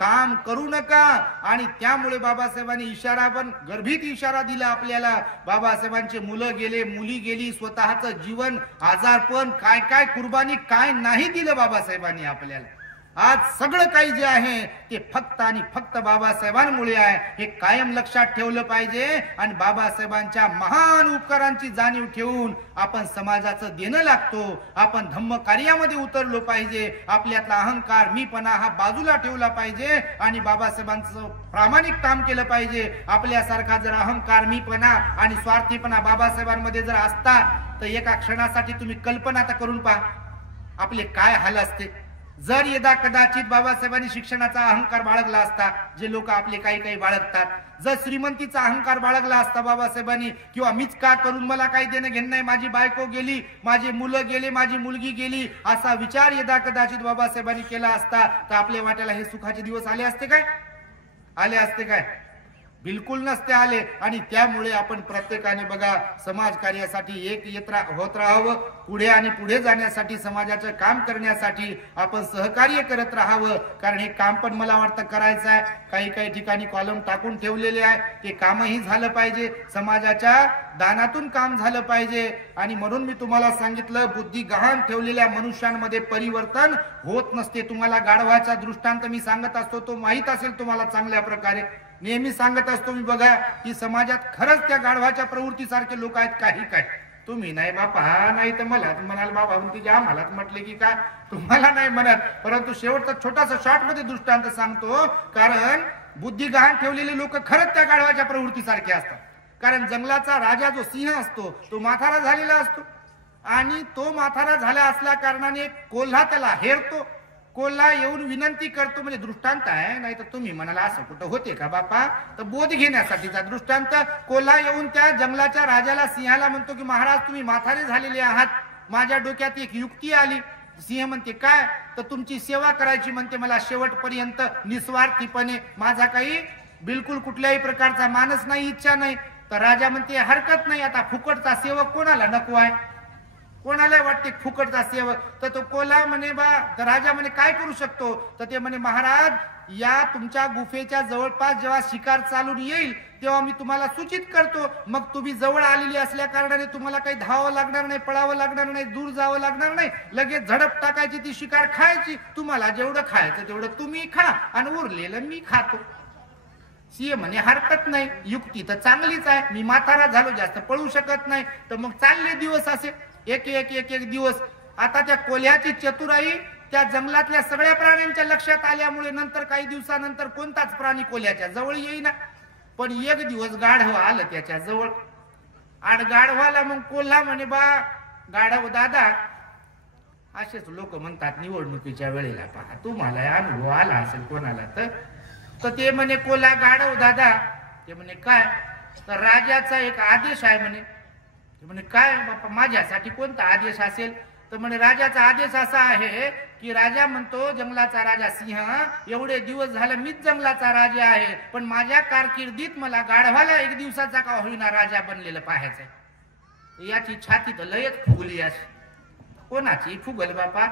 काम करू नका. आणि त्यामुळे बाबासाहेबांनी इशारा पण गर्भित इशारा दिला आपल्याला. बाबासाहेबांचे मुलं गेले, मुली गेली, स्वतःचं जीवन, आजारपण, काय काय कुर्बानी काय नाही दिलं बाबासाहेबांनी आपल्याला. आज सगळं काही जे आहे ते फक्त आणि फक्त बाबासाहेबांमुळे आहे, हे कायम लक्षात ठेवलं पाहिजे. आणि बाबासाहेबांच्या महान उपकारांची जाणीव ठेवून आपण समाजाचं देणं लागतो. आपण धम्म कार्यामध्ये उतरलो पाहिजे. आपल्यातला अहंकार, मीपणा हा बाजूला ठेवला पाहिजे आणि बाबासाहेबांचं प्रामाणिक काम केलं पाहिजे. आपल्यासारखा जर अहंकार, मीपणा आणि स्वार्थीपणा बाबासाहेबांमध्ये जर असता तर एका क्षणासाठी तुम्ही कल्पना तर करून पहा आपले काय हाल असते. जर यदा कदाचित बाबासाहेबांनी शिक्षणाचा अहंकार बाळगला असता, जे लोक आपले काही काही बाळगतात, जर श्रीमंतीचा अहंकार बाळगला असता बाबासाहेबांनी, किंवा मीच का करून मला काही देणं घेणं नाही, माझी बायको गेली, माझे मुलं गेले, माझी मुलगी गेली, असा विचार यदा कदाचित बाबासाहेबांनी केला असता तर आपल्या वाट्याला हे सुखाचे दिवस आले असते काय? आले असते काय? बिलकुल नसते आले. आणि त्यामुळे आपण प्रत्येकाने बघा समाज कार्यासाठी एक येत्रा होत राहावं. पुढे आणि पुढे जाण्यासाठी, समाजाचं काम करण्यासाठी आपण सहकार्य करत राहावं. कारण हे काम पण मला वाटतं करायचं आहे. काही काही ठिकाणी कॉलम टाकून ठेवलेले आहे, ते कामही झालं पाहिजे, समाजाच्या दानातून काम झालं पाहिजे. आणि म्हणून मी तुम्हाला सांगितलं, बुद्धी गहाण ठेवलेल्या मनुष्यांमध्ये परिवर्तन होत नसते. तुम्हाला गाढवाचा दृष्टांत मी सांगत असतो, तो माहित असेल तुम्हाला चांगल्या प्रकारे. नेहमी सांगत असतो मी बघा की समाजात खरंच त्या गाढवाच्या प्रवृत्तीसारखे लोक आहेत. काही काय तुम्ही नाही बापा, नाही तर मला म्हणाल बाबा तिच्या आम्हालाच म्हटले की काय, तुम्हाला नाही म्हणत. परंतु शेवटचा छोटासा शॉर्ट मध्ये दृष्टांत सांगतो, कारण बुद्धी गहाण ठेवलेले लोक खरंच त्या गाढवाच्या प्रवृत्तीसारखे असतात. कारण जंगलाचा राजा जो सिंह असतो तो म्हातारा झालेला असतो, आणि तो म्हातारा झाला असल्या कारणाने कोल्हा त्याला हेरतो. कोल्हा येऊन विनंती करतो, म्हणजे दृष्टांत आहे, नाही तर तुम्ही म्हणाला असं कुठं होते का बापा, तर बोध घेण्यासाठीचा दृष्टांत. कोल्हा येऊन त्या जंगलाच्या राजाला, सिंहाला म्हणतो की महाराज तुम्ही म्हातारे झालेले आहात, माझ्या डोक्यात एक युक्ती आली. सिंह म्हणते काय, तर तुमची सेवा करायची म्हणते मला शेवटपर्यंत निस्वार्थीपणे, माझा काही बिलकुल कुठल्याही प्रकारचा मानस नाही, इच्छा नाही. तर राजा म्हणते हरकत नाही, आता फुकटचा सेवक कोणाला नको आहे, कोणाला वाटते फुकटचा सेवक. तर तो कोल्हा म्हणे बा, तर राजा म्हणे काय करू शकतो, तर ते म्हणे महाराज या तुमच्या गुफेच्या जवळपास जेव्हा शिकार चालून येईल तेव्हा मी तुम्हाला सूचित करतो, मग तुम्ही जवळ आलेली असल्या कारणाने तुम्हाला काही धावावं लागणार नाही, पळावं लागणार नाही, दूर जावं लागणार नाही, लगेच झडप टाकायची, ती शिकार खायची, तुम्हाला जेवढं खायचं तेवढं तुम्ही खा आणि उरलेलं मी खातो. सिंह म्हणे हरकत नाही, युक्ती तर चांगलीच आहे, मी म्हातारा झालो, जास्त पळू शकत नाही. तर मग चालले दिवस असे एक एक एक एक दिवस. आता त्या कोल्ह्याची चतुराई त्या जंगलातल्या सगळ्या प्राण्यांच्या लक्षात आल्यामुळे नंतर काही दिवसानंतर कोणताच प्राणी कोल्ह्याच्या जवळ येईना. पण एक दिवस गाढव आलं त्याच्या जवळ, आणि गाढवाला मग कोल्हा म्हणे बा गाढव दादा, असेच लोक म्हणतात निवडणुकीच्या वेळेला, पहा तुम्हाला अनुभव आला असेल कोणाला तर ते म्हणे कोल्हा गाढव दादा, ते म्हणे काय, तर राजाचा एक आदेश आहे म्हणे. ते म्हणे काय बापा, माझ्यासाठी कोणता आदेश असेल, तर म्हणे राजाचा आदेश असा आहे की राजा म्हणतो, जंगलाचा राजा सिंह, एवढे दिवस झाले मीच जंगलाचा राजा आहे, पण माझ्या कारकिर्दीत मला गाढवाला एक दिवसाचा का होईना राजा बनलेलं पाहायचंय. याची छाती तर लयच फुगली अशी. कोणाची फुगल बापा,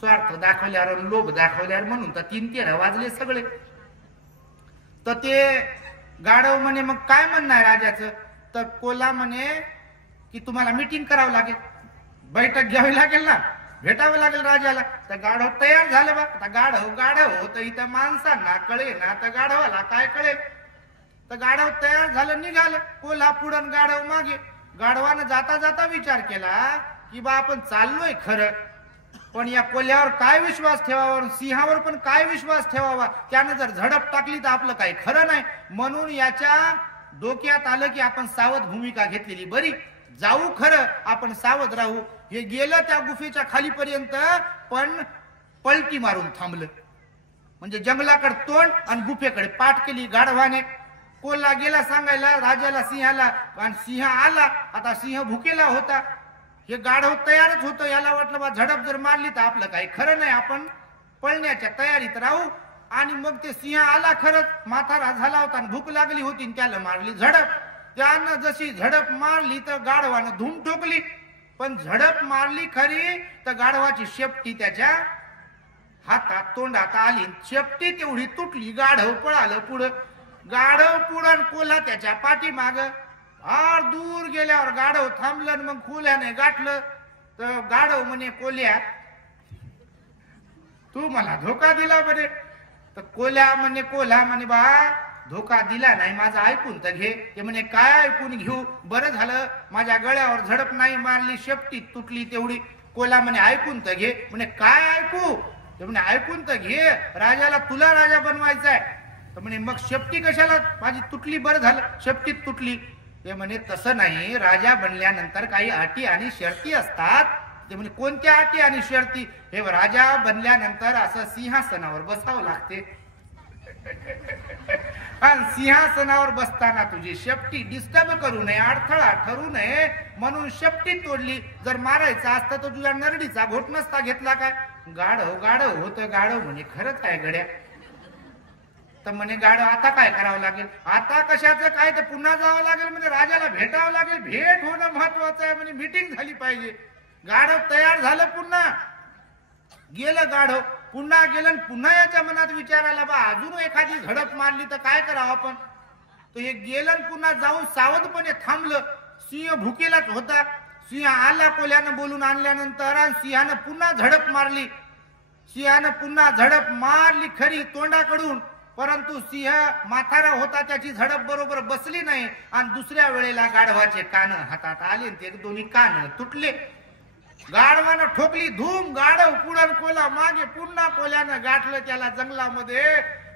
स्वार्थ दाखवल्यावर लोभ दाखवल्यावर, म्हणून तर 3-13 वाजले सगळे. तर ते गाढव म्हणे मग काय म्हणणार राजाचं, तर कोल्हा म्हणे की तुम्हाला मीटिंग करावं लागेल, बैठक घ्यावी लागेल ना, भेटावं लागेल राजाला. तर गाढव तयार झालं बा. आता गाढव होत इथं माणसांना कळे ना, तर गाढवाला काय कळेल. तर गाढव तयार झालं, निघालं. कोल्हा पुढं गाढव मागे. गाढवानं जाता जाता विचार केला की बा आपण चाललोय खरं, पण या कोल्ह्यावर काय विश्वास ठेवावा, सिंहावर पण काय विश्वास ठेवावा, त्यानं जर झडप टाकली तर आपलं काही खरं नाही. म्हणून याच्या डोक्यात आलं की आपण सावध भूमिका घेतलेली बरी, जाऊ खरं आपण सावध राहू. हे गेलं त्या गुफेच्या खालीपर्यंत, पण पलटी मारून थांबलं, म्हणजे जंगलाकडे तोंड आणि गुफेकडे पाठ केली गाढवाने. कोल्हा गेला सांगायला राजाला, सिंहाला, आणि सिंह आला. आता सिंह भुकेला होता, हे गाढव तयारच होतं. याला वाटलं बा झडप जर मारली तर आपलं काही खरं नाही, आपण पळण्याच्या तयारीत राहू. आणि मग ते सिंह आला, खरंच म्हातारा झाला होता आणि भूक लागली होती, त्याला मारली झडप. त्यानं जशी झडप मारली तर गाढवानं धूम ठोकली, पण झडप मारली खरी तर गाढवाची शेपटी त्याच्या हातात तोंडात आली, शेपटी तेवढी तुटली. गाढव पळालं पुढं, गाढव पुढं, कोल्हा त्याच्या पाठीमाग. फार दूर गेल्यावर गाढव थांबलं, मग कोल्ह्याने गाठलं. तर गाढव म्हणे कोल्ह्या, तू मला धोका दिला बरे. तर कोल्हा म्हणे बा धोका दिला नाही, माझं ऐकून तर घे. ते म्हणे काय ऐकून घेऊ, बरं झालं माझ्या गळ्यावर झडप नाही मारली, शेपटी तुटली तेवढी. कोल्हा म्हणे ऐकून तर घे. म्हणे काय ऐकू, ते म्हणे ऐकून तर घे, राजाला तुला राजा बनवायचा आहे. तर म्हणे मग शेपटी कशाला माझी तुटली, बरं झालं शेपटी तुटली. ते म्हणे तसं नाही, राजा बनल्यानंतर काही अटी आणि शर्ती असतात. ते म्हणे कोणत्या अटी आणि शर्ती, हे राजा बनल्यानंतर असं सिंहासनावर बसावं लागते, आणि सिंहासनावर बसताना तुझी शेपटी डिस्टर्ब करू नये, अडथळा ठरू नये, म्हणून शेपटी तोडली. जर मारायचा असता तर तुझ्या नरडीचा घोट नसता घेतला काय. गाढव होतं. गाढव म्हणे खरंच आहे गड्या. तर म्हणे गाढव आता काय करावं लागेल, आता कशाचं काय, तर पुन्हा जावं लागेल, म्हणजे राजाला भेटावं लागेल, भेट होणं महत्वाचं आहे, म्हणजे मीटिंग झाली पाहिजे. गाढव तयार झालं, पुन्हा गेलं गाढव, पुन्हा गेलं. पुन्हा याच्या मनात विचार आला बा अजून एखादी झडप मारली तर काय करावं आपण. तर हे गेलं, पुन्हा जाऊन सावधपणे थांबलं. सिंह भुकेलाच होता. सिंह आला कोल्ह्यानं बोलून आणल्यानंतर, आणि सिंहानं पुन्हा झडप मारली. सिंहानं पुन्हा झडप मारली खरी तोंडाकडून, परंतु सिंह म्हातारा होता, त्याची झडप बरोबर बसली नाही, आणि दुसऱ्या वेळेला गाढवाचे कान हातात आले, ते दोन्ही कान तुटले. गाढवानं ठोकली धूम, गाढव पुढं, कोल्हा मागे. पुन्हा कोल्ह्यानं गाठलं त्याला जंगलामध्ये,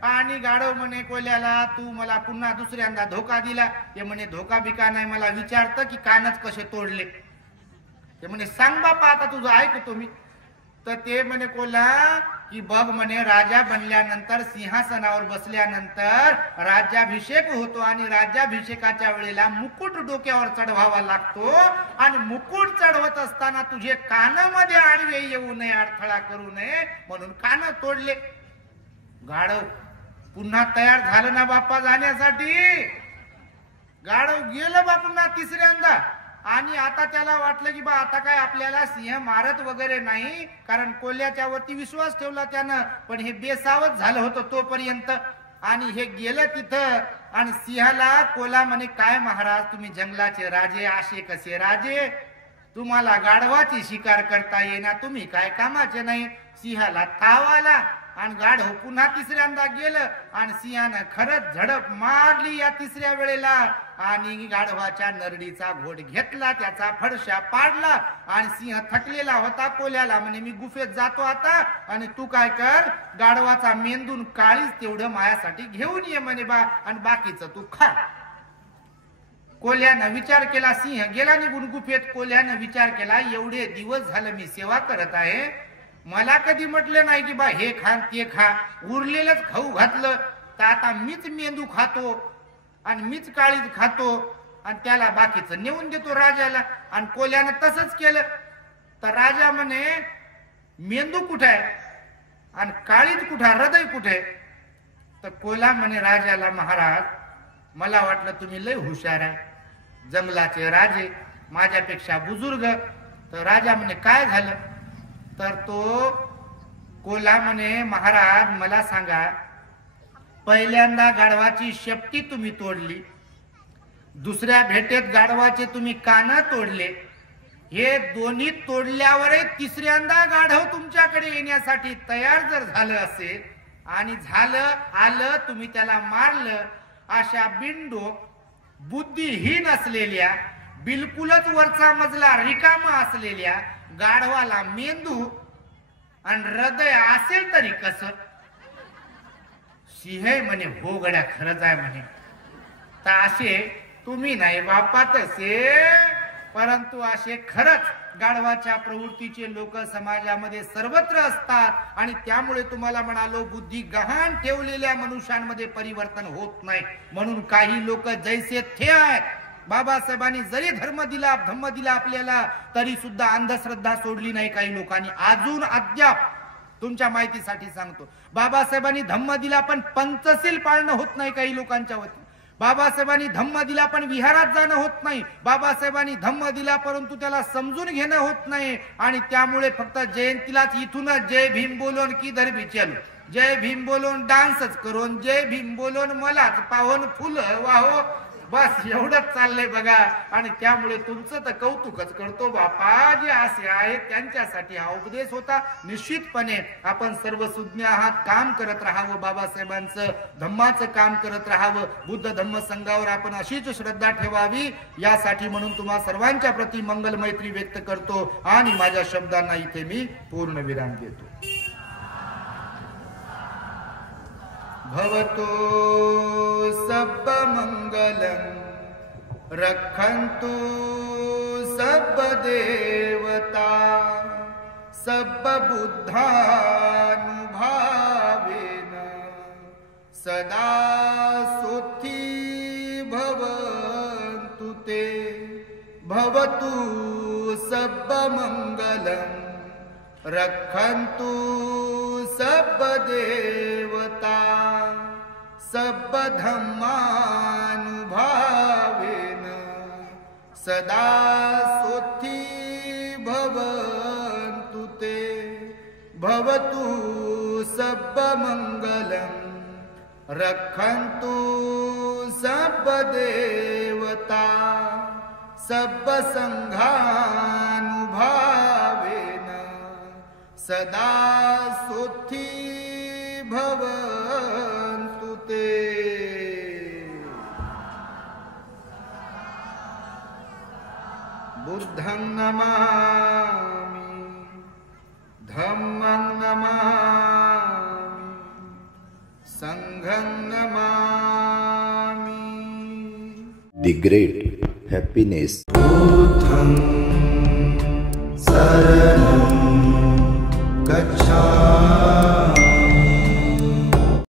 आणि गाढव म्हणे कोल्ह्याला तू मला पुन्हा दुसऱ्यांदा धोका दिला. ते म्हणे धोका बिका नाही, मला विचारतं की कानच कसे तोडले. ते म्हणे सांग बापा आता तुझं ऐकतो मी. तर ते म्हणे कोल्हा की बघ म्हणे राजा बनल्यानंतर सिंहासनावर बसल्यानंतर राज्याभिषेक होतो आणि राज्याभिषेकाच्या वेळेला मुकुट डोक्यावर चढवावा लागतो आणि मुकुट चढवत असताना तुझे कानामध्ये आडवे येऊ नये, अडथळा करू नये म्हणून कान तोडले. गाढव पुन्हा तयार झालं ना बाप्पा जाण्यासाठी. गाढव गेलं बा पुन्हा तिसऱ्यांदा आणि आता त्याला वाटलं की बा आता काय आपल्याला सिंह मारत वगैरे नाही, कारण कोल्ह्याच्या वरती विश्वास ठेवला त्यानं, पण हे बेसावत झालं होतं तोपर्यंत. आणि हे गेलं तिथं आणि सिंहाला कोल्हा म्हणे काय महाराज तुम्ही जंगलाचे राजे, असे कसे राजे, तुम्हाला गाढवाची शिकार करता येईना, तुम्ही काय कामाचे नाही. सिंहाला ताव आला आणि गाढव पुन्हा तिसऱ्यांदा गेलं आणि सिंहानं खरंच झडप मारली या तिसऱ्या वेळेला आणि गाढवाच्या नरडीचा घोट घेतला, त्याचा फडशा पाडला आणि सिंह थकलेला होता. कोल्ह्याला म्हणे मी गुफेत जातो आता आणि तू काय कर, गाढवाचा मेंदून काळीच तेवढं माझ्यासाठी घेऊन ये म्हणे बा आणि बाकीचं तू खा. कोल्ह्यानं विचार केला, सिंह गेला निघून गुफेत. कोल्ह्यानं विचार केला एवढे दिवस झालं मी सेवा करत आहे, मला कधी म्हटलं नाही की बा हे खा ते खा, उरलेलंच खाऊ घातलं, तर आता मीच मेंदू खातो आणि मीच काळीज खातो आणि त्याला बाकीचं नेऊन देतो राजाला. आणि कोल्ह्यानं तसंच केलं. तर राजा म्हणे मेंदू कुठे आहे आणि काळीज कुठे, हृदय कुठे? तर कोल्हा म्हणे राजाला महाराज मला वाटलं तुम्ही लय हुशार आहे, जंगलाचे राजे, माझ्यापेक्षा बुजुर्ग. तर राजा म्हणे काय झालं? तर तो कोल्हा म्हणे महाराज मला सांगा, पहिल्यांदा गाढवाची शेपटी तुम्ही तोडली, दुसऱ्या भेटेत गाढवाचे तुम्ही कान तोडले, हे दोन्ही तोडल्यावर तिसऱ्यांदा गाढव तुमच्याकडे येण्यासाठी तयार जर झालं असेल आणि झालं आलं तुम्ही त्याला मारलं, अशा बिनडोक बुद्धिहीन असलेल्या, बिलकुलच वरचा मजला रिकामा असलेल्या गाढवाला मेंदू आणि हृदय असेल तरी कसं? सिंह म्हणे हो गड्या खरंच आहे म्हणे. तर असे तुम्ही नाही बापा तसे, परंतु असे खरंच गाढवाच्या प्रवृत्तीचे लोक समाजामध्ये सर्वत्र असतात आणि त्यामुळे तुम्हाला म्हणालो बुद्धी गहाण ठेवलेल्या मनुष्यांमध्ये परिवर्तन होत नाही. म्हणून काही लोक जैसे थे आहेत. बाबासाहेबांनी जरी धर्म दिला धम्म दिला आपल्याला, तरी सुद्धा अंधश्रद्धा सोडली नाही काही लोकांनी अजून अद्याप. तुमच्या माहितीसाठी सांगतो, बाबासाहेबांनी धम्म दिला पण पंचशील पाळणं होत नाही काही लोकांच्या वती. बाबासाहेबांनी धम्म दिला पण विहारात जाणं होत नाही. बाबासाहेबांनी धम्म दिला परंतु त्याला समजून घेणं होत नाही आणि त्यामुळे फक्त जयंतीलाच इथूनच जय भीम बोलोन किधर भी चलो, जय भीम बोलोन डान्सच करून, जय भीम बोलोन मलाच पाहून फुलं वाहो, बस एवढंच चाललंय बघा. आणि त्यामुळे तुमचं तर कौतुकच करतो बापा. जे असे आहेत त्यांच्यासाठी हा उपदेश होता. निश्चितपणे आपण सर्व सुज्ञ आहात, काम करत राहावं, बाबासाहेबांचं धम्माचं काम करत राहावं, बुद्ध धम्म संघावर आपण अशीच श्रद्धा ठेवावी, यासाठी म्हणून तुम्हा सर्वांच्या प्रती मंगल मैत्री व्यक्त करतो आणि माझ्या शब्दांना इथे मी पूर्ण विराम देतो. भवतो सब मंगलम रक्षन्तु सब देवता सब बुद्धानुभावेन सदा सुखी भवन्तु ते. भवतु सब मंगलम रक्षन्तु सब देवता सब धम्मानुभावेन सदा सुखी भवन्तु ते. भवतु सब मंगलम रक्षन्तु सब देवता सब संघानुभावेन सदा सुखी भवन्तु ते. बुद्धं नमामि, धम्मं नमामि, संघं नमामि. The great happiness. बुद्धं शरणं गच्छामि.